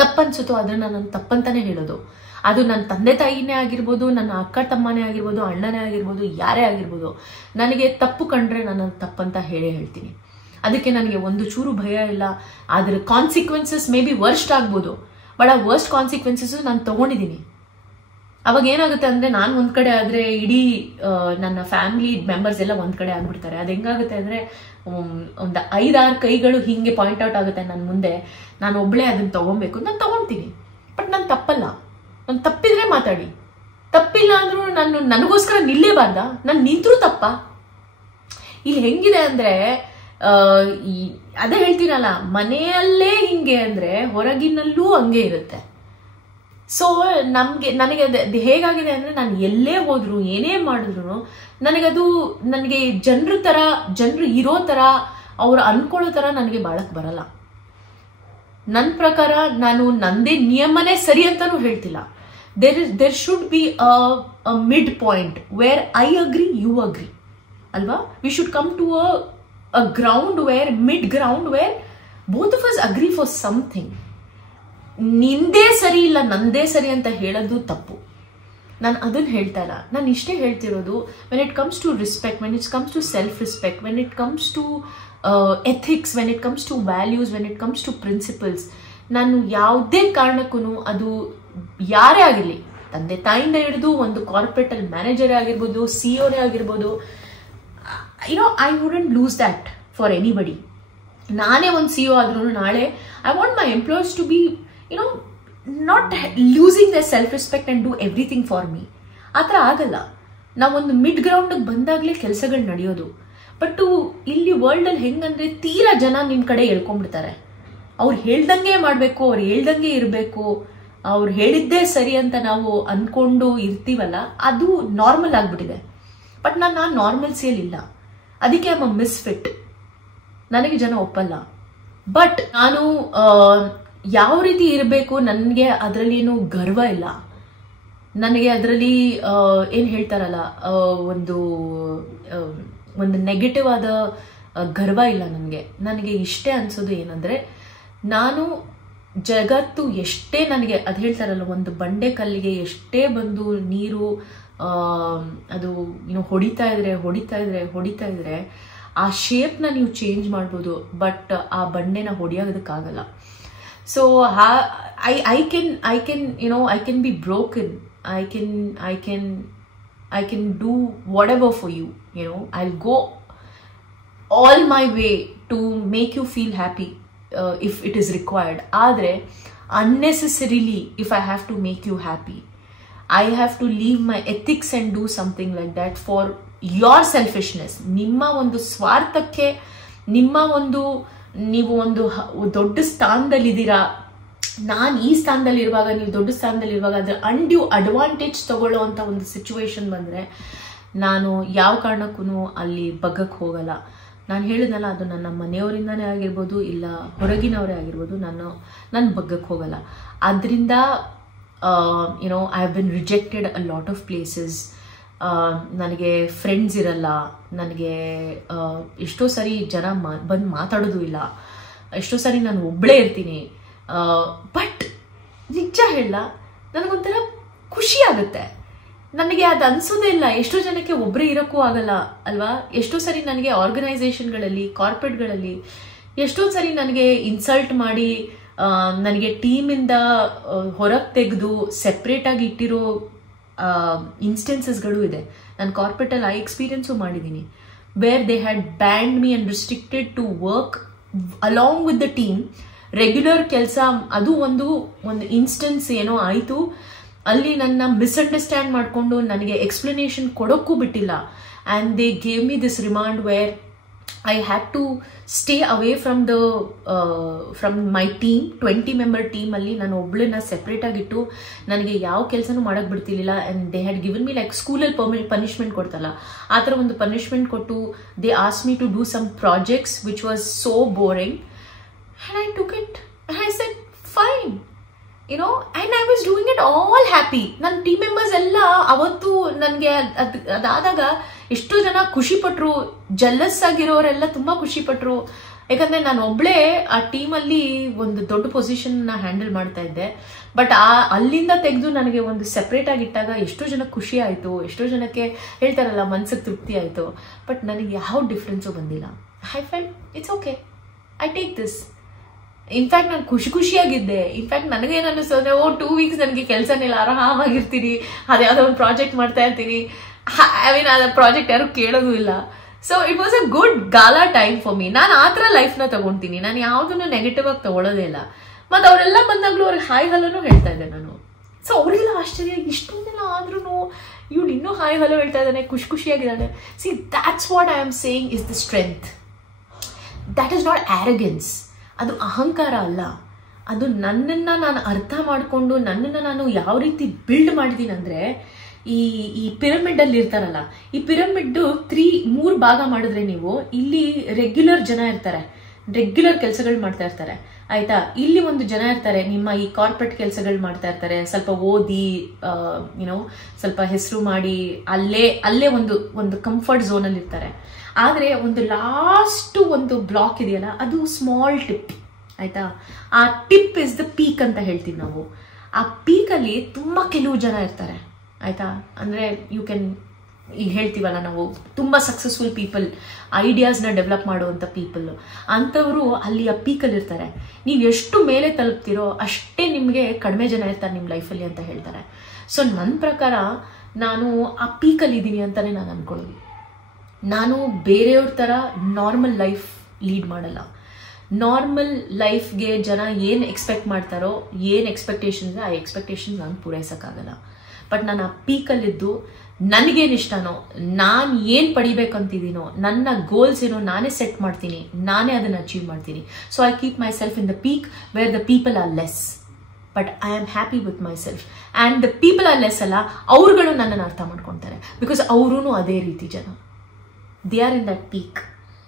ತಪ್ಪನ್ಸುತ್ತೋ ಅದನ್ನ ನಾನು ತಪ್ಪಂತಾನೆ ಹೇಳೋದು. ಅದು ನನ್ನ ತಂದೆ ತಾಯಿನೇ ಆಗಿರ್ಬೋದು, ನನ್ನ ಅಕ್ಕ ತಮ್ಮನೇ ಆಗಿರ್ಬೋದು, ಅಣ್ಣನೇ ಆಗಿರ್ಬೋದು, ಯಾರೇ ಆಗಿರ್ಬೋದು, ನನಗೆ ತಪ್ಪು ಕಂಡ್ರೆ ನಾನು ತಪ್ಪಂತ ಹೇಳ್ತೀನಿ. ಅದಕ್ಕೆ ನನಗೆ ಒಂದು ಚೂರು ಭಯ ಇಲ್ಲ. ಅದರ ಕಾನ್ಸಿಕ್ವೆನ್ಸಸ್ ಮೇ ಬಿ ವರ್ಸ್ಟ್ ಆಗ್ಬೋದು, ಬಟ್ ಆ ವರ್ಸ್ಟ್ ಕಾನ್ಸಿಕ್ವೆನ್ಸಸ್ ನಾನು ತಗೊಂಡಿದ್ದೀನಿ. ಅವಾಗ ಏನಾಗುತ್ತೆ ಅಂದ್ರೆ ನಾನು ಒಂದ್ ಕಡೆ ಆದ್ರೆ ಇಡೀ ನನ್ನ ಫ್ಯಾಮಿಲಿ ಮೆಂಬರ್ಸ್ ಎಲ್ಲ ಒಂದ್ ಕಡೆ ಆಗ್ಬಿಡ್ತಾರೆ. ಅದ್ ಹೆಂಗಾಗುತ್ತೆ ಅಂದ್ರೆ ಒಂದು 5-6 ಕೈಗಳು ಹಿಂಗೆ ಪಾಯಿಂಟ್ ಔಟ್ ಆಗುತ್ತೆ ನನ್ನ ಮುಂದೆ. ನಾನು ಒಬ್ಳೆ ಅದನ್ನ ತಗೊಬೇಕು, ನಾನು ತಗೊಂತೀನಿ. ಬಟ್ ನಾನು ತಪ್ಪಲ್ಲ. ನಾನು ತಪ್ಪಿದ್ರೆ ಮಾತಾಡಿ, ತಪ್ಪಿಲ್ಲ ಅಂದ್ರೂ ನನಗೋಸ್ಕರ ನಿಲ್ಲೇಬಾರ್ದ? ನಾನು ನಿಂತ್ರು ತಪ್ಪ? ಇಲ್ಲಿ ಹೆಂಗಿದೆ ಅಂದ್ರೆ ಅದೇ ಹೇಳ್ತೀನಲ್ಲ, ಮನೆಯಲ್ಲೇ ಹಿಂಗೆ ಅಂದ್ರೆ ಹೊರಗಿನಲ್ಲೂ ಹಂಗೆ ಇರುತ್ತೆ. ಸೊ ನನಗೆ ಹೇಗಾಗಿದೆ ಅಂದ್ರೆ ನಾನು ಎಲ್ಲೇ ಹೋದ್ರು ಏನೇ ಮಾಡಿದ್ರು ನನಗೆ ಜನರು ಇರೋ ತರ ಅವ್ರು ಅನ್ಕೊಳ್ಳೋ ತರ ನನಗೆ ಬಾಳಕ್ ಬರಲ್ಲ. ನನ್ನ ಪ್ರಕಾರ ನಾನು ನಂದೇ ನಿಯಮನೇ ಸರಿ ಅಂತಾನು ಹೇಳ್ತಿಲ್ಲ. There should be a mid point where I agree, you agree ಅಲ್ವಾ? We should come to a ground where, mid ground where both of us agree for something. ನಿಂದೇ ಸರಿ ಇಲ್ಲ ನಂದೇ ಸರಿ ಅಂತ ಹೇಳೋದು ತಪ್ಪು. ನಾನು ಅದನ್ನ ಹೇಳ್ತಾ ಇಲ್ಲ. ನಾನು ಇಷ್ಟೇ ಹೇಳ್ತಿರೋದು, when it comes to respect, when it comes to self respect, when it comes to ethics, when it comes to values, when it comes to principles, ನಾನು ಯಾವುದೇ ಕಾರಣಕ್ಕೂ ಅದು ಯಾರೇ ಆಗಿರಲಿ, ತಂದೆ ತಾಯಿಂದ ಹಿಡಿದು ಒಂದು ಕಾರ್ಪೊರೇಟ್ ಅಲ್ಲಿ ಮ್ಯಾನೇಜರೇ ಆಗಿರ್ಬೋದು, ಸಿಇಒನೇ ಆಗಿರ್ಬೋದು, I wouldn't lose that for anybody. ನಾನೇ ಒಂದು ಸಿಇಒ ಆದ್ರೂ ನಾಳೆ I want my employees to be not losing the self respect and do everything for me. ಆ ಥರ ಆಗಲ್ಲ. ನಾವೊಂದು ಮಿಡ್ ಗ್ರೌಂಡ್ಗೆ ಬಂದಾಗಲೇ ಕೆಲಸಗಳು ನಡೆಯೋದು. ಬಟ್ ಇಲ್ಲಿ ವರ್ಲ್ಡ್ ಅಲ್ಲಿ ಹೆಂಗಂದ್ರೆ ತೀರಾ ಜನ ನಿಮ್ ಕಡೆ ಹೇಳ್ಕೊಂಡ್ಬಿಡ್ತಾರೆ. ಅವ್ರು ಹೇಳ್ದಂಗೆ ಮಾಡ್ಬೇಕು, ಅವ್ರು ಹೇಳ್ದಂಗೆ ಇರಬೇಕು, ಅವ್ರು ಹೇಳಿದ್ದೇ ಸರಿ ಅಂತ ನಾವು ಅನ್ಕೊಂಡು ಇರ್ತೀವಲ್ಲ, ಅದು ನಾರ್ಮಲ್ ಆಗ್ಬಿಟ್ಟಿದೆ. ಬಟ್ ನಾನು ನಾರ್ಮಲ್ಸಿಯಲ್ಲಿ ಇಲ್ಲ. ಅದಕ್ಕೆ ಐ ಮಿಸ್ಫಿಟ್. ನನಗೆ ಜನ ಒಪ್ಪಲ್ಲ. ಬಟ್ ನಾನು ಯಾವ ರೀತಿ ಇರಬೇಕು, ನನಗೆ ಅದರಲ್ಲಿ ಏನು ಗರ್ವ ಇಲ್ಲ. ನನಗೆ ಅದರಲ್ಲಿ ಏನು ಹೇಳ್ತಾರಲ್ಲ, ಒಂದು ನೆಗೆಟಿವ್ ಆದ ಗರ್ವ ಇಲ್ಲ ನನಗೆ ಇಷ್ಟೇ ಅನ್ಸೋದು ಏನಂದ್ರೆ, ನಾನು ಜಗತ್ತು ಎಷ್ಟೇ ನನಗೆ ಅದು ಹೇಳ್ತಾರಲ್ಲ, ಒಂದು ಬಂಡೆ ಕಲ್ಲಿಗೆ ಎಷ್ಟೇ ಬಂದು ನೀರು ಅದು ಹೊಡಿತಾ ಇದ್ರೆ ಆ ಶೇಪ್ನ ನೀವು ಚೇಂಜ್ ಮಾಡ್ಬೋದು, ಬಟ್ ಆ ಬಂಡೆನ ಹೊಡಿಯೋದಕ್ಕಾಗಲ್ಲ. So I can be broken, I can do whatever for you, I'll go all my way to make you feel happy if it is required. Adre unnecessarily, if I have to make you happy, I have to leave my ethics and do something like that for your selfishness. ನಿಮ್ಮ ಒಂದು ಸ್ವಾರ್ಥಕ್ಕೆ, ನೀವು ಒಂದು ದೊಡ್ಡ ಸ್ಥಾನದಲ್ಲಿದ್ದೀರಾ, ನಾನು ಈ ಸ್ಥಾನದಲ್ಲಿ ಇರುವಾಗ ನೀವು ದೊಡ್ಡ ಸ್ಥಾನದಲ್ಲಿ ಇರುವಾಗ ಅದ್ರ ಅನ್ಡ್ಯೂ ಅಡ್ವಾಂಟೇಜ್ ತಗೊಳ್ಳೋ ಅಂತ ಒಂದು ಸಿಚುವೇಶನ್ ಬಂದ್ರೆ ನಾನು ಯಾವ ಕಾರಣಕ್ಕೂ ಅಲ್ಲಿ ಬಗ್ಗಕ್ಕೆ ಹೋಗಲ್ಲ. ನಾನು ಹೇಳಿದ್ನಲ್ಲ, ಅದು ನನ್ನ ಮನೆಯವರಿಂದಾನೇ ಆಗಿರ್ಬೋದು, ಇಲ್ಲ ಹೊರಗಿನವರೇ ಆಗಿರ್ಬೋದು, ನಾನು ಬಗ್ಗಕ್ಕೆ ಹೋಗಲ್ಲ. ಅದರಿಂದ I have been rejected a lot of places. ನನಗೆ ಫ್ರೆಂಡ್ಸ್ ಇರಲ್ಲ, ನನಗೆ ಎಷ್ಟೋ ಸರಿ ಜನ ಬಂದು ಮಾತಾಡೋದು ಇಲ್ಲ, ಎಷ್ಟೋ ಸರಿ ನಾನು ಒಬ್ಬಳೇ ಇರ್ತೀನಿ. ಬಟ್ ನಿಜ ಹೇಳ, ನನಗೊಂಥರ ಖುಷಿ ಆಗುತ್ತೆ. ನನಗೆ ಅದು ಅನ್ಸೋದೇ ಇಲ್ಲ. ಎಷ್ಟೋ ಜನಕ್ಕೆ ಒಬ್ಬರೇ ಇರೋಕ್ಕೂ ಆಗಲ್ಲ ಅಲ್ವಾ? ಎಷ್ಟೋ ಸರಿ ನನಗೆ ಆರ್ಗನೈಸೇಷನ್ಗಳಲ್ಲಿ, ಕಾರ್ಪೊರೇಟ್ಗಳಲ್ಲಿ ಎಷ್ಟೊಂದು ಸರಿ ನನಗೆ ಇನ್ಸಲ್ಟ್ ಮಾಡಿ, ನನಗೆ ಟೀಮಿಂದ ಹೊರಗೆ ತೆಗೆದು ಸೆಪ್ರೇಟಾಗಿ ಇಟ್ಟಿರೋ ಇನ್ಸ್ಟೆನ್ಸಸ್ಗಳು ಇದೆ. ನಾನು ಕಾರ್ಪೊರೇಟಲ್ಲಿ ಆ ಎಕ್ಸ್ಪೀರಿಯನ್ಸು ಮಾಡಿದ್ದೀನಿ, where they had banned me and restricted to work along with the team. Regular ಕೆಲಸ, ಅದು ಒಂದು ಇನ್ಸ್ಟೆನ್ಸ್ ಏನೋ ಆಯಿತು, ಅಲ್ಲಿ ನನ್ನ ಮಿಸ್ಅಂಡರ್ಸ್ಟ್ಯಾಂಡ್ ಮಾಡಿಕೊಂಡು ನನಗೆ ಎಕ್ಸ್ಪ್ಲನೇಷನ್ ಕೊಡೋಕ್ಕೂ ಬಿಟ್ಟಿಲ್ಲ. And they gave me this remand where I had to stay away from my team. 20 member team ಅಲ್ಲಿ ನಾನು ಒಬ್ಳನ್ನ ಸೆಪ್ರೇಟ್ ಆಗಿಟ್ಟು ನನಗೆ ಯಾವ ಕೆಲಸನೂ ಮಾಡಕ್ ಬಿಡ್ತಿರ್ಲಿಲ್ಲ. And they had given me like ಸ್ಕೂಲಲ್ಲಿ ಪನಿಷ್ಮೆಂಟ್ ಕೊಡ್ತಲ್ಲ, ಆ ಥರ ಒಂದು ಪನಿಷ್ಮೆಂಟ್ ಕೊಟ್ಟು they ask me to do some projects which was so boring. And I took it and I said fine, and I was doing it all happy. ನನ್ನ ಟೀಮ್ ಮೆಂಬರ್ಸ್ ಎಲ್ಲ ಅವತ್ತು ನನಗೆ ಅದಾದಾಗ ಎಷ್ಟೋ ಜನ ಖುಷಿ ಪಟ್ರು, ಜೆಲ್ಲಸ್ ಆಗಿರೋರೆಲ್ಲ ತುಂಬಾ ಖುಷಿ ಪಟ್ರು. ಯಾಕಂದ್ರೆ ನಾನು ಒಬ್ಳೇ ಆ ಟೀಮಲ್ಲಿ ಒಂದು ದೊಡ್ಡ ಪೊಸಿಷನ್ ಹ್ಯಾಂಡಲ್ ಮಾಡ್ತಾ ಇದ್ದೆ. ಬಟ್ ಅಲ್ಲಿಂದ ತೆಗೆದು ನನಗೆ ಒಂದು ಸೆಪ್ರೇಟ್ ಆಗಿ ಇಟ್ಟಾಗ ಎಷ್ಟೋ ಜನ ಖುಷಿ ಆಯ್ತು, ಎಷ್ಟೋ ಜನಕ್ಕೆ ಹೇಳ್ತಾರಲ್ಲ ಮನ್ಸಿಗೆ ತೃಪ್ತಿ ಆಯ್ತು. ಬಟ್ ನನಗೆ ಯಾವ ಡಿಫ್ರೆನ್ಸು ಬಂದಿಲ್ಲ. I felt it's okay, I take this. In fact ನಾನು ಖುಷಿಯಾಗಿದ್ದೆ. ಇನ್ಫ್ಯಾಕ್ಟ್ ನನಗೇನು ಅನ್ನಿಸ್ತು ಅಂದರೆ 2 ವೀಕ್ಸ್ ನನಗೆ ಕೆಲಸನೆಲ್ಲ ಆರಾಮಾಗಿರ್ತೀನಿ, ಅದ್ಯಾವುದೋ ಒಂದು ಪ್ರಾಜೆಕ್ಟ್ ಮಾಡ್ತಾ ಇರ್ತೀನಿ. ಐ ಮೀನ್ ಅದ ಪ್ರಾಜೆಕ್ಟ್ ಯಾರು ಕೇಳೋದು ಇಲ್ಲ. So it was a good gala time for me. ನಾನು ಆ ಥರ ಲೈಫ್ನ ತಗೊಳ್ತೀನಿ, ನಾನು ಯಾವುದನ್ನು ನೆಗೆಟಿವ್ ಆಗಿ ತಗೊಳ್ಳೋದೇ ಇಲ್ಲ. ಮತ್ತು ಅವರೆಲ್ಲ ಬಂದಾಗಲೂ ಅವ್ರಿಗೆ ಹಾಯ್ ಹಲೋನು ಹೇಳ್ತಾ ಇದ್ದೆ ನಾನು. ಸೊ ಅವರಿಗೆಲ್ಲ ಆಶ್ಚರ್ಯ, ಇಷ್ಟೊಂದೆಲ್ಲ ಆದ್ರೂ ಇವ್ಳು ಇನ್ನೂ ಹಾಯ್ ಹಲೋ ಹೇಳ್ತಾ ಇದ್ದಾನೆ, ಖುಷಿಯಾಗಿದ್ದಾನೆ. See that's what I am saying is the strength. That is not arrogance. ಅದು ಅಹಂಕಾರ ಅಲ್ಲ. ಅದು ನನ್ನನ್ನು ನಾನು ಅರ್ಥ ಮಾಡಿಕೊಂಡು ನನ್ನನ್ನು ನಾನು ಯಾವ ರೀತಿ ಬಿಲ್ಡ್ ಮಾಡಿದ್ದೀನಿ ಅಂದರೆ, ಈ ಪಿರಮಿಡಲ್ಲಿ ಇರ್ತಾರಲ್ಲ, ಈ ಪಿರಮಿಡ್ಡು 3 ಭಾಗ ಮಾಡಿದ್ರೆ ನೀವು, ಇಲ್ಲಿ ರೆಗ್ಯುಲರ್ ಜನ ಇರ್ತಾರೆ, ರೆಗ್ಯುಲರ್ ಕೆಲಸಗಳು ಮಾಡ್ತಾ ಇರ್ತಾರೆ ಆಯ್ತಾ. ಇಲ್ಲಿ ಒಂದು ಜನ ಇರ್ತಾರೆ, ನಿಮ್ಮ ಈ ಕಾರ್ಪೊರೇಟ್ ಕೆಲಸಗಳು ಮಾಡ್ತಾ ಇರ್ತಾರೆ, ಸ್ವಲ್ಪ ಓದಿ ಸ್ವಲ್ಪ ಹೆಸರು ಮಾಡಿ ಅಲ್ಲೇ ಒಂದು ಕಂಫರ್ಟ್ ಝೋನಲ್ಲಿ ಇರ್ತಾರೆ. ಆದರೆ ಒಂದು ಒಂದು ಬ್ಲಾಕ್ ಇದೆಯಲ್ಲ, ಅದು ಸ್ಮಾಲ್ ಟಿಪ್ ಆಯ್ತಾ. ಆ ಟಿಪ್ ಇಸ್ ದ ಪೀಕ್ ಅಂತ ಹೇಳ್ತೀವಿ ನಾವು. ಆ ಪೀಕಲ್ಲಿ ತುಂಬ ಕೆಲವು ಜನ ಇರ್ತಾರೆ ಆಯ್ತಾ. ಅಂದರೆ ಯು ಕ್ಯಾನ್, ಈಗ ಹೇಳ್ತೀವಲ್ಲ ನಾವು, ತುಂಬ ಸಕ್ಸಸ್ಫುಲ್ ಪೀಪಲ್, ಐಡಿಯಾಸ್ನ ಡೆವಲಪ್ ಮಾಡುವಂಥ ಪೀಪಲ್, ಅಂಥವರು ಅಲ್ಲಿ ಆ ಪೀಕಲ್ಲಿ ಇರ್ತಾರೆ. ನೀವು ಎಷ್ಟು ಮೇಲೆ ತಲುಪ್ತೀರೋ ಅಷ್ಟೇ ನಿಮಗೆ ಕಡಿಮೆ ಜನ ಇರ್ತಾರೆ ನಿಮ್ಮ ಲೈಫಲ್ಲಿ ಅಂತ ಹೇಳ್ತಾರೆ. ಸೊ ನನ್ನ ಪ್ರಕಾರ ನಾನು ಆ ಪೀಕಲ್ಲಿ ಇದ್ದೀನಿ ಅಂತಲೇ ನಾನು ಅಂದ್ಕೊಳ್ಳೋದು. ನಾನು ಬೇರೆಯವ್ರ ಥರ ನಾರ್ಮಲ್ ಲೈಫ್ ಲೀಡ್ ಮಾಡಲ್ಲ. ನಾರ್ಮಲ್ ಲೈಫ್ಗೆ ಜನ ಏನು ಎಕ್ಸ್ಪೆಕ್ಟ್ ಮಾಡ್ತಾರೋ, ಏನು ಎಕ್ಸ್ಪೆಕ್ಟೇಷನ್ಸ್, ಆ ಎಕ್ಸ್ಪೆಕ್ಟೇಷನ್ಸ್ ನಾನು ಪೂರೈಸೋಕ್ಕಾಗಲ್ಲ. ಬಟ್ ನಾನು ಆ ಪೀಕಲ್ಲಿದ್ದು ನನಗೇನು ಇಷ್ಟನೋ, ನಾನು ಏನು ಪಡಿಬೇಕಂತಿದ್ದೀನೋ, ನನ್ನ ಗೋಲ್ಸ್ ಏನೋ ನಾನೇ ಸೆಟ್ ಮಾಡ್ತೀನಿ, ನಾನೇ ಅದನ್ನು ಅಚೀವ್ ಮಾಡ್ತೀನಿ. So I keep myself in the peak where the people are less, but I am happy with myself. And the people are less ಅಲ್ಲ, ಅವ್ರುಗಳು ನನ್ನನ್ನು ಅರ್ಥ ಮಾಡ್ಕೊತಾರೆ, ಬಿಕಾಸ್ ಅವರೂ ಅದೇ ರೀತಿ ಜನ, they are in that peak.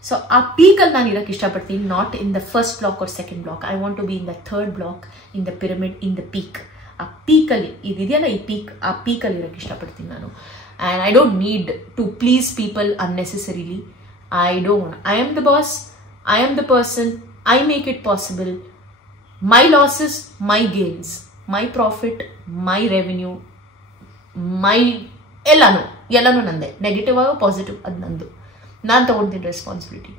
So ಆ ಪೀಕಲ್ಲಿ ನಾನು ಇರೋಕ್ಕೆ ಇಷ್ಟಪಡ್ತೀನಿ, not in the first block or second block. I want to be in the third block, in the pyramid, in the peak. ಆ ಪೀಕಲ್ಲಿ ಇದೆಯಲ್ಲ, ಈ ಪೀಕ್, ಆ ಪೀಕಲ್ಲಿ ಇರೋಕ್ಕೆ ಇಷ್ಟಪಡ್ತೀನಿ ನಾನು. And I don't need to please people unnecessarily. I don't. I am the boss, I am the person, I make it possible. My losses, my gains, my profit, my revenue, my ಎಲ್ಲನೂ ನಂದೆ. ನೆಗೆಟಿವ್ ಆಗೋ ಪಾಸಿಟಿವ್ ಅದು ನಂದು, ನಾನು ತೊಗೊಳ್ತೀನಿ ರೆಸ್ಪಾನ್ಸಿಬಿಲಿಟಿ.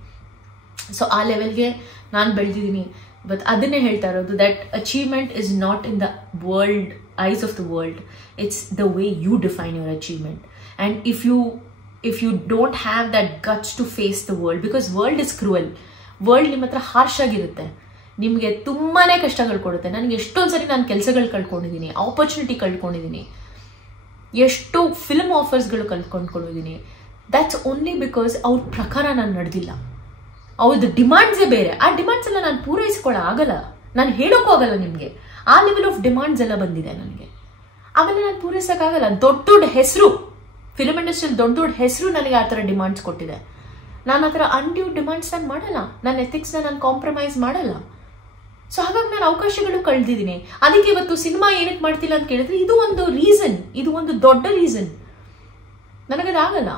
ಸೊ ಆ ಲೆವೆಲ್ಗೆ ನಾನು ಬೆಳೆದಿದ್ದೀನಿ. ಬಟ್ ಅದನ್ನೇ ಹೇಳ್ತಾ ಇರೋದು, that achievement is not in the world eyes of the world, it's the way you define your achievement. And if you don't have that guts to face the world, because world is cruel. World ನಿಮ್ಮ ಹತ್ರ ಹಾರ್ಶ್ ಆಗಿರುತ್ತೆ, ನಿಮಗೆ ತುಂಬಾ ಕಷ್ಟಗಳು ಕೊಡುತ್ತೆ. ನನಗೆ ಎಷ್ಟೊಂದು ಸರಿ ನಾನು ಕೆಲಸಗಳು ಕಳ್ಕೊಂಡಿದ್ದೀನಿ, ಆಪರ್ಚುನಿಟಿ ಕಳ್ಕೊಂಡಿದ್ದೀನಿ, ಎಷ್ಟು ಫಿಲ್ಮ್ ಆಫರ್ಸ್ಗಳು ಕಳ್ಕೊಂಡಿದ್ದೀನಿ. ದ್ಯಾಟ್ಸ್ ಓನ್ಲಿ ಬಿಕಾಸ್ ಅವ್ರ ಪ್ರಕಾರ ನಾನು ನಡೆದಿಲ್ಲ. ಅವ್ರದ್ದು ಡಿಮಾಂಡ್ಸೇ ಬೇರೆ. ಆ ಡಿಮಾಂಡ್ಸ್ ಎಲ್ಲ ನಾನು ಪೂರೈಸ್ಕೊಳ್ಳೋಕ್ಕಾಗಲ್ಲ, ನಾನು ಹೇಳೋಕ್ಕೂ ಆಗಲ್ಲ ನಿಮಗೆ. ಆ ಲೆವೆಲ್ ಆಫ್ ಡಿಮಾಂಡ್ಸ್ ಎಲ್ಲ ಬಂದಿದೆ ನನಗೆ, ಆಮೇಲೆ ನಾನು ಪೂರೈಸೋಕ್ಕಾಗಲ್ಲ. ದೊಡ್ಡ ಹೆಸರು, ಫಿಲ್ಮ್ ಇಂಡಸ್ಟ್ರಿಯಲ್ಲಿ ದೊಡ್ಡ ಹೆಸರು ನನಗೆ ಆ ಥರ ಡಿಮಾಂಡ್ಸ್ ಕೊಟ್ಟಿದೆ. ನಾನು ಆ ಥರ ಅನ್ಡ್ಯೂ ಡಿಮಾಂಡ್ಸ್ ನಾನು ಮಾಡಲ್ಲ, ನನ್ನ ಎಥಿಕ್ಸ್ನ ನಾನು ಕಾಂಪ್ರಮೈಸ್ ಮಾಡಲ್ಲ. ಸೊ ಹಾಗಾಗಿ ನಾನು ಅವಕಾಶಗಳು ಕಳೆದಿದ್ದೀನಿ. ಅದಕ್ಕೆ ಇವತ್ತು ಸಿನಿಮಾ ಏನಕ್ಕೆ ಮಾಡ್ತಿಲ್ಲ ಅಂತ ಕೇಳಿದ್ರೆ, ಇದು ಒಂದು ರೀಸನ್, ಇದು ಒಂದು ದೊಡ್ಡ ರೀಸನ್. ನನಗದಾಗಲ್ಲ.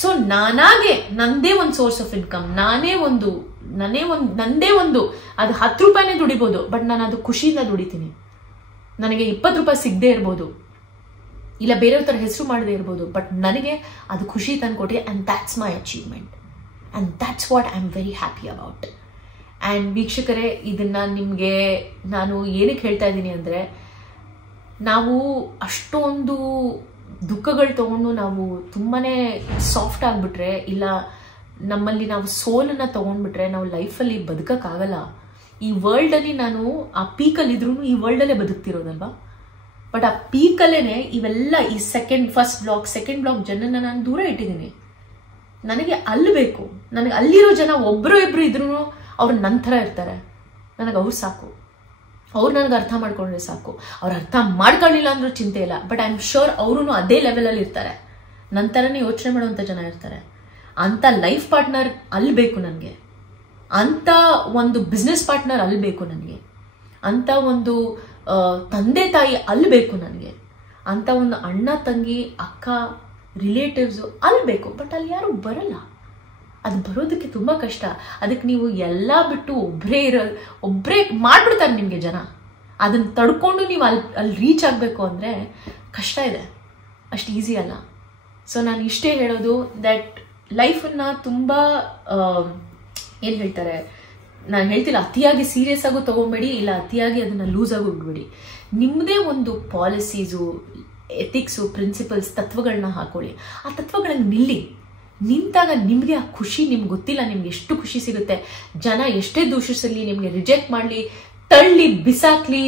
ಸೊ ನಾನಾಗೆ ನಂದೇ ಒಂದು ಸೋರ್ಸ್ ಆಫ್ ಇನ್ಕಮ್, ನಂದೇ ಒಂದು ಅದು 10 ರೂಪಾಯಿನೇ ದುಡಿಬೋದು, ಬಟ್ ನಾನು ಅದು ಖುಷಿಯಿಂದ ದುಡಿತೀನಿ. ನನಗೆ 20 ರೂಪಾಯಿ ಸಿಗದೆ ಇರ್ಬೋದು, ಇಲ್ಲ ಬೇರೆಯವ್ರ ಥರ ಹೆಸರು ಮಾಡದೇ ಇರ್ಬೋದು, ಬಟ್ ನನಗೆ ಅದು ಖುಷಿ ತಂದ್ಕೊಟ್ಟೆ. And that's my achievement, and that's what I am very happy about. And ವೀಕ್ಷಕರೇ, ಇದನ್ನು ನಿಮಗೆ ನಾನು ಏನಕ್ಕೆ ಹೇಳ್ತಾ ಇದ್ದೀನಿ ಅಂದರೆ, ನಾವು ಅಷ್ಟೊಂದು ದುಃಖಗಳು ತೊಗೊಂಡು ನಾವು ತುಂಬಾ ಸಾಫ್ಟ್ ಆಗಿಬಿಟ್ರೆ, ಇಲ್ಲ ನಮ್ಮಲ್ಲಿ ನಾವು ಸೋಲನ್ನು ತೊಗೊಂಡ್ಬಿಟ್ರೆ ನಾವು ಲೈಫಲ್ಲಿ ಬದುಕೋಕ್ಕಾಗಲ್ಲ. ಈ ವರ್ಲ್ಡಲ್ಲಿ ನಾನು ಆ ಪೀಕಲ್ಲಿದ್ರೂ ಈ ವರ್ಲ್ಡಲ್ಲೇ ಬದುಕ್ತಿರೋದಲ್ವಾ. ಬಟ್ ಆ ಪೀಕಲ್ಲೇ ಇವೆಲ್ಲ ಈ ಫಸ್ಟ್ ಬ್ಲಾಕ್ ಸೆಕೆಂಡ್ ಬ್ಲಾಕ್ ಜನನ ನಾನು ದೂರ ಇಟ್ಟಿದ್ದೀನಿ. ನನಗೆ ಅಲ್ಲಿ ಬೇಕು, ನನಗೆ ಅಲ್ಲಿರೋ ಜನ ಒಬ್ಬರು ಇಬ್ಬರು ಇದ್ರೂ ಅವ್ರು ನನ್ನ ಥರ ಇರ್ತಾರೆ, ನನಗೆ ಅವ್ರು ಸಾಕು. ಅವ್ರು ನನಗೆ ಅರ್ಥ ಮಾಡ್ಕೊಂಡ್ರೆ ಸಾಕು. ಅವ್ರು ಅರ್ಥ ಮಾಡ್ಕೊಳ್ಳಿಲ್ಲ ಅಂದ್ರೂ ಚಿಂತೆ ಇಲ್ಲ, ಬಟ್ ಐ ಆಮ್ ಶೋರ್ ಅವರು ಅದೇ ಲೆವೆಲಲ್ಲಿ ಇರ್ತಾರೆ, ನನ್ನ ಥರನೇ ಯೋಚನೆ ಮಾಡುವಂಥ ಜನ ಇರ್ತಾರೆ. ಅಂಥ ಲೈಫ್ ಪಾರ್ಟ್ನರ್ ಅಲ್ಲಿ ಬೇಕು ನನಗೆ, ಅಂಥ ಒಂದು ಬಿಸ್ನೆಸ್ ಪಾರ್ಟ್ನರ್ ಅಲ್ಲಿ ಬೇಕು ನನಗೆ, ಅಂಥ ಒಂದು ತಂದೆ ತಾಯಿ ಅಲ್ಲಿ ಬೇಕು ನನಗೆ, ಅಂಥ ಒಂದು ಅಣ್ಣ ತಂಗಿ ಅಕ್ಕ ರಿಲೇಟಿವ್ಸು ಅಲ್ಲಿ ಬೇಕು. ಬಟ್ ಅಲ್ಲಿ ಯಾರು ಬರಲ್ಲ, ಅದು ಬರೋದಕ್ಕೆ ತುಂಬ ಕಷ್ಟ. ಅದಕ್ಕೆ ನೀವು ಎಲ್ಲ ಬಿಟ್ಟು ಒಬ್ಬರೇ ಮಾಡಿಬಿಡ್ತಾರೆ ನಿಮಗೆ ಜನ. ಅದನ್ನು ತಡ್ಕೊಂಡು ನೀವು ಅಲ್ಲಿ ರೀಚ್ ಆಗಬೇಕು ಅಂದರೆ ಕಷ್ಟ ಇದೆ, ಅಷ್ಟು ಈಸಿ ಅಲ್ಲ. ಸೊ ನಾನು ಇಷ್ಟೇ ಹೇಳೋದು, ದಟ್ ಲೈಫನ್ನು ತುಂಬ ಏನು ಹೇಳ್ತಾರೆ, ನಾನು ಹೇಳ್ತಿಲ್ಲ ಅತಿಯಾಗಿ ಸೀರಿಯಸ್ ಆಗು ತಗೊಂಬೇಡಿ, ಇಲ್ಲ ಅತಿಯಾಗಿ ಅದನ್ನ ಲೂಸ್ ಆಗಿ ಬಿಡ್ಬೇಡಿ. ನಿಮ್ಮದೇ ಒಂದು ಪಾಲಿಸೀಸು, ಎಥಿಕ್ಸು, ಪ್ರಿನ್ಸಿಪಲ್ಸ್, ತತ್ವಗಳನ್ನ ಹಾಕೊಳ್ಳಿ. ಆ ತತ್ವಗಳನ್ನ ನಿಂತಾಗ ನಿಮಗೆ ಆ ಖುಷಿ ನಿಮ್ಗೆ ಗೊತ್ತಿಲ್ಲ ನಿಮ್ಗೆ ಎಷ್ಟು ಖುಷಿ ಸಿಗುತ್ತೆ. ಜನ ಎಷ್ಟೇ ದೂಷಿಸಲಿ, ನಿಮಗೆ ರಿಜೆಕ್ಟ್ ಮಾಡಲಿ, ತಳ್ಳಿ ಬಿಸಾಕ್ಲಿ,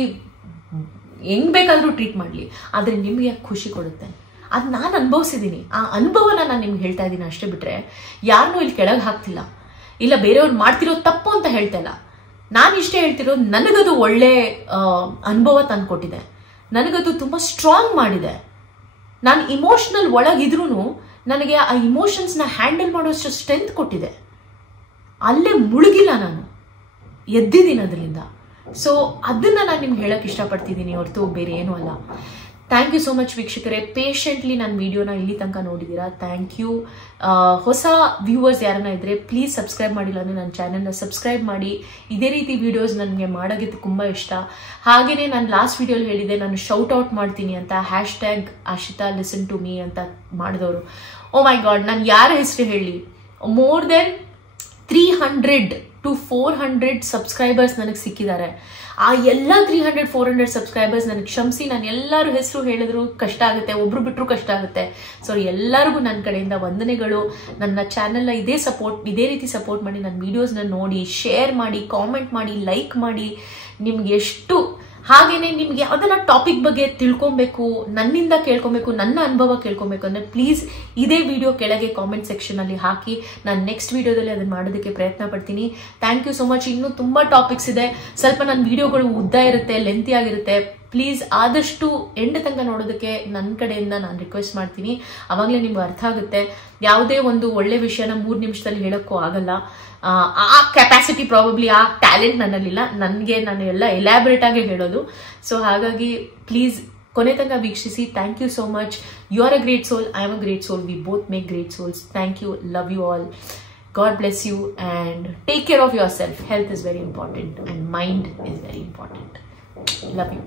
ಹೆಂಗ್ ಬೇಕಾದ್ರೂ ಟ್ರೀಟ್ ಮಾಡಲಿ, ಆದರೆ ನಿಮಗೆ ಖುಷಿ ಕೊಡುತ್ತೆ. ಅದು ನಾನು ಅನುಭವಿಸಿದ್ದೀನಿ. ಆ ಅನುಭವನ ನಾನು ನಿಮ್ಗೆ ಹೇಳ್ತಾ ಇದ್ದೀನಿ ಅಷ್ಟೇ ಬಿಟ್ರೆ ಯಾರನ್ನೂ ಇಲ್ಲಿ ಕೆಳಗೆ ಹಾಕ್ತಿಲ್ಲ, ಇಲ್ಲ ಬೇರೆಯವ್ರು ಮಾಡ್ತಿರೋ ತಪ್ಪು ಅಂತ ಹೇಳ್ತಾ ಇಲ್ಲ. ನಾನು ಇಷ್ಟೇ ಹೇಳ್ತಿರೋದು, ನನಗದು ಒಳ್ಳೆ ಅನುಭವ ತಂದುಕೊಟ್ಟಿದೆ, ನನಗದು ತುಂಬ ಸ್ಟ್ರಾಂಗ್ ಮಾಡಿದೆ. ನಾನು ಇಮೋಷನಲ್ ಒಳಗಿದ್ರೂ ನನಗೆ ಆ ಇಮೋಷನ್ಸ್ನ ಹ್ಯಾಂಡಲ್ ಮಾಡೋಷ್ಟು ಸ್ಟ್ರೆಂತ್ ಕೊಟ್ಟಿದೆ. ಅಲ್ಲೇ ಮುಳುಗಿಲ್ಲ, ನಾನು ಎದ್ದಿದ್ದೀನಿ ಅದರಿಂದ. ಸೊ ಅದನ್ನ ನಾನು ನಿಮ್ಗೆ ಹೇಳಕ್ ಇಷ್ಟಪಡ್ತಿದ್ದೀನಿ ಹೊರತು ಬೇರೆ ಏನೂ ಅಲ್ಲ. ಥ್ಯಾಂಕ್ ಯು ಸೋ ಮಚ್ ವೀಕ್ಷಕರೇ, ಪೇಷೆಂಟ್ಲಿ ನನ್ನ ವಿಡಿಯೋನ ಇಲ್ಲಿ ತನಕ ನೋಡಿದ್ದೀರಾ, ಥ್ಯಾಂಕ್ ಯು. ಹೊಸ ವ್ಯೂವರ್ಸ್ ಯಾರನ್ನ ಇದ್ರೆ ಪ್ಲೀಸ್ ಸಬ್ಸ್ಕ್ರೈಬ್ ಮಾಡಿಲ್ಲ ಅಂದರೆ ನನ್ನ ಚಾನೆಲ್ನ ಸಬ್ಸ್ಕ್ರೈಬ್ ಮಾಡಿ. ಇದೇ ರೀತಿ ವಿಡಿಯೋಸ್ ನನಗೆ ಮಾಡೋಕ್ಕೆ ತುಂಬ ಇಷ್ಟ. ಹಾಗೆಯೇ ನಾನು ಲಾಸ್ಟ್ ವಿಡಿಯೋಲಿ ಹೇಳಿದೆ ನಾನು ಶೌಟ್ ಔಟ್ ಮಾಡ್ತೀನಿ ಅಂತ, #ಆಶಿತಾ ಲಿಸನ್ ಟು ಮೀ ಅಂತ ಮಾಡಿದವರು. ಓ ಮೈ ಗಾಡ್, ನಾನು ಯಾರ ಹೆಸರು ಹೇಳಿ, ಮೋರ್ ದೆನ್ 300 to 400 ಸಬ್ಸ್ಕ್ರೈಬರ್ಸ್ ನನಗೆ ಸಿಕ್ಕಿದ್ದಾರೆ. ಆ ಎಲ್ಲ 300-400 ಸಬ್ಸ್ಕ್ರೈಬರ್ಸ್ ನನಗೆ ಕ್ಷಮಿಸಿ. ನಾನು ಎಲ್ಲರೂ ಹೆಸರು ಹೇಳಿದ್ರು ಕಷ್ಟ ಆಗುತ್ತೆ, ಒಬ್ರು ಬಿಟ್ಟರು ಕಷ್ಟ ಆಗುತ್ತೆ. ಸೊ ಎಲ್ಲರಿಗೂ ನನ್ನ ಕಡೆಯಿಂದ ವಂದನೆಗಳು. ನನ್ನ ಚಾನೆಲ್ನ ಇದೇ ರೀತಿ ಸಪೋರ್ಟ್ ಮಾಡಿ, ನನ್ನ ವಿಡಿಯೋಸ್ನ ನೋಡಿ, ಶೇರ್ ಮಾಡಿ, ಕಾಮೆಂಟ್ ಮಾಡಿ, ಲೈಕ್ ಮಾಡಿ. ನಿಮ್ಗೆ ಎಷ್ಟು ಹಾಗೇನೆ ನಿಮ್ಗೆ ಯಾವ್ದನ್ನ ಟಾಪಿಕ್ ಬಗ್ಗೆ ತಿಳ್ಕೊಬೇಕು, ನನ್ನಿಂದ ಕೇಳ್ಕೊಬೇಕು, ನನ್ನ ಅನುಭವ ಕೇಳ್ಕೊಬೇಕು ಅಂದ್ರೆ ಪ್ಲೀಸ್ ಇದೇ ವಿಡಿಯೋ ಕೆಳಗೆ ಕಾಮೆಂಟ್ ಸೆಕ್ಷನ್ ಅಲ್ಲಿ ಹಾಕಿ. ನಾನು ನೆಕ್ಸ್ಟ್ ವಿಡಿಯೋದಲ್ಲಿ ಅದನ್ನ ಮಾಡೋದಕ್ಕೆ ಪ್ರಯತ್ನ ಪಡ್ತೀನಿ. Thank you so much. ಇನ್ನೂ ತುಂಬಾ ಟಾಪಿಕ್ಸ್ ಇದೆ, ಸ್ವಲ್ಪ ನನ್ನ ವಿಡಿಯೋಗಳು ಉದ್ದ ಇರುತ್ತೆ, ಲೆಂತಿ ಆಗಿರುತ್ತೆ. ಪ್ಲೀಸ್ ಆದಷ್ಟು ಎಂಡ್ ತನಕ ನೋಡೋದಕ್ಕೆ ನನ್ನ ಕಡೆಯಿಂದ ನಾನು ರಿಕ್ವೆಸ್ಟ್ ಮಾಡ್ತೀನಿ. ಅವಾಗಲೇ ನಿಮ್ಗೆ ಅರ್ಥ ಆಗುತ್ತೆ. ಯಾವುದೇ ಒಂದು ಒಳ್ಳೆ ವಿಷಯನ 3 ನಿಮಿಷದಲ್ಲಿ ಹೇಳೋಕ್ಕೂ ಆಗಲ್ಲ. ಆ ಕೆಪಾಸಿಟಿ ಪ್ರಾಬಬ್ಲಿ, ಆ ಟ್ಯಾಲೆಂಟ್ ನನ್ನಲ್ಲಿಲ್ಲ. ನನಗೆ ನಾನು ಎಲ್ಲ ಎಲಾಬ್ರೇಟ್ ಆಗಿ ಹೇಳೋದು. ಸೊ ಹಾಗಾಗಿ ಪ್ಲೀಸ್ ಕೊನೆ ತನಕ ವೀಕ್ಷಿಸಿ. Thank you so much. You are a great soul, I am a great soul. We both make great souls. Thank you. Love you all. God bless you and take care of yourself. Health is very important and mind is very important. Love you.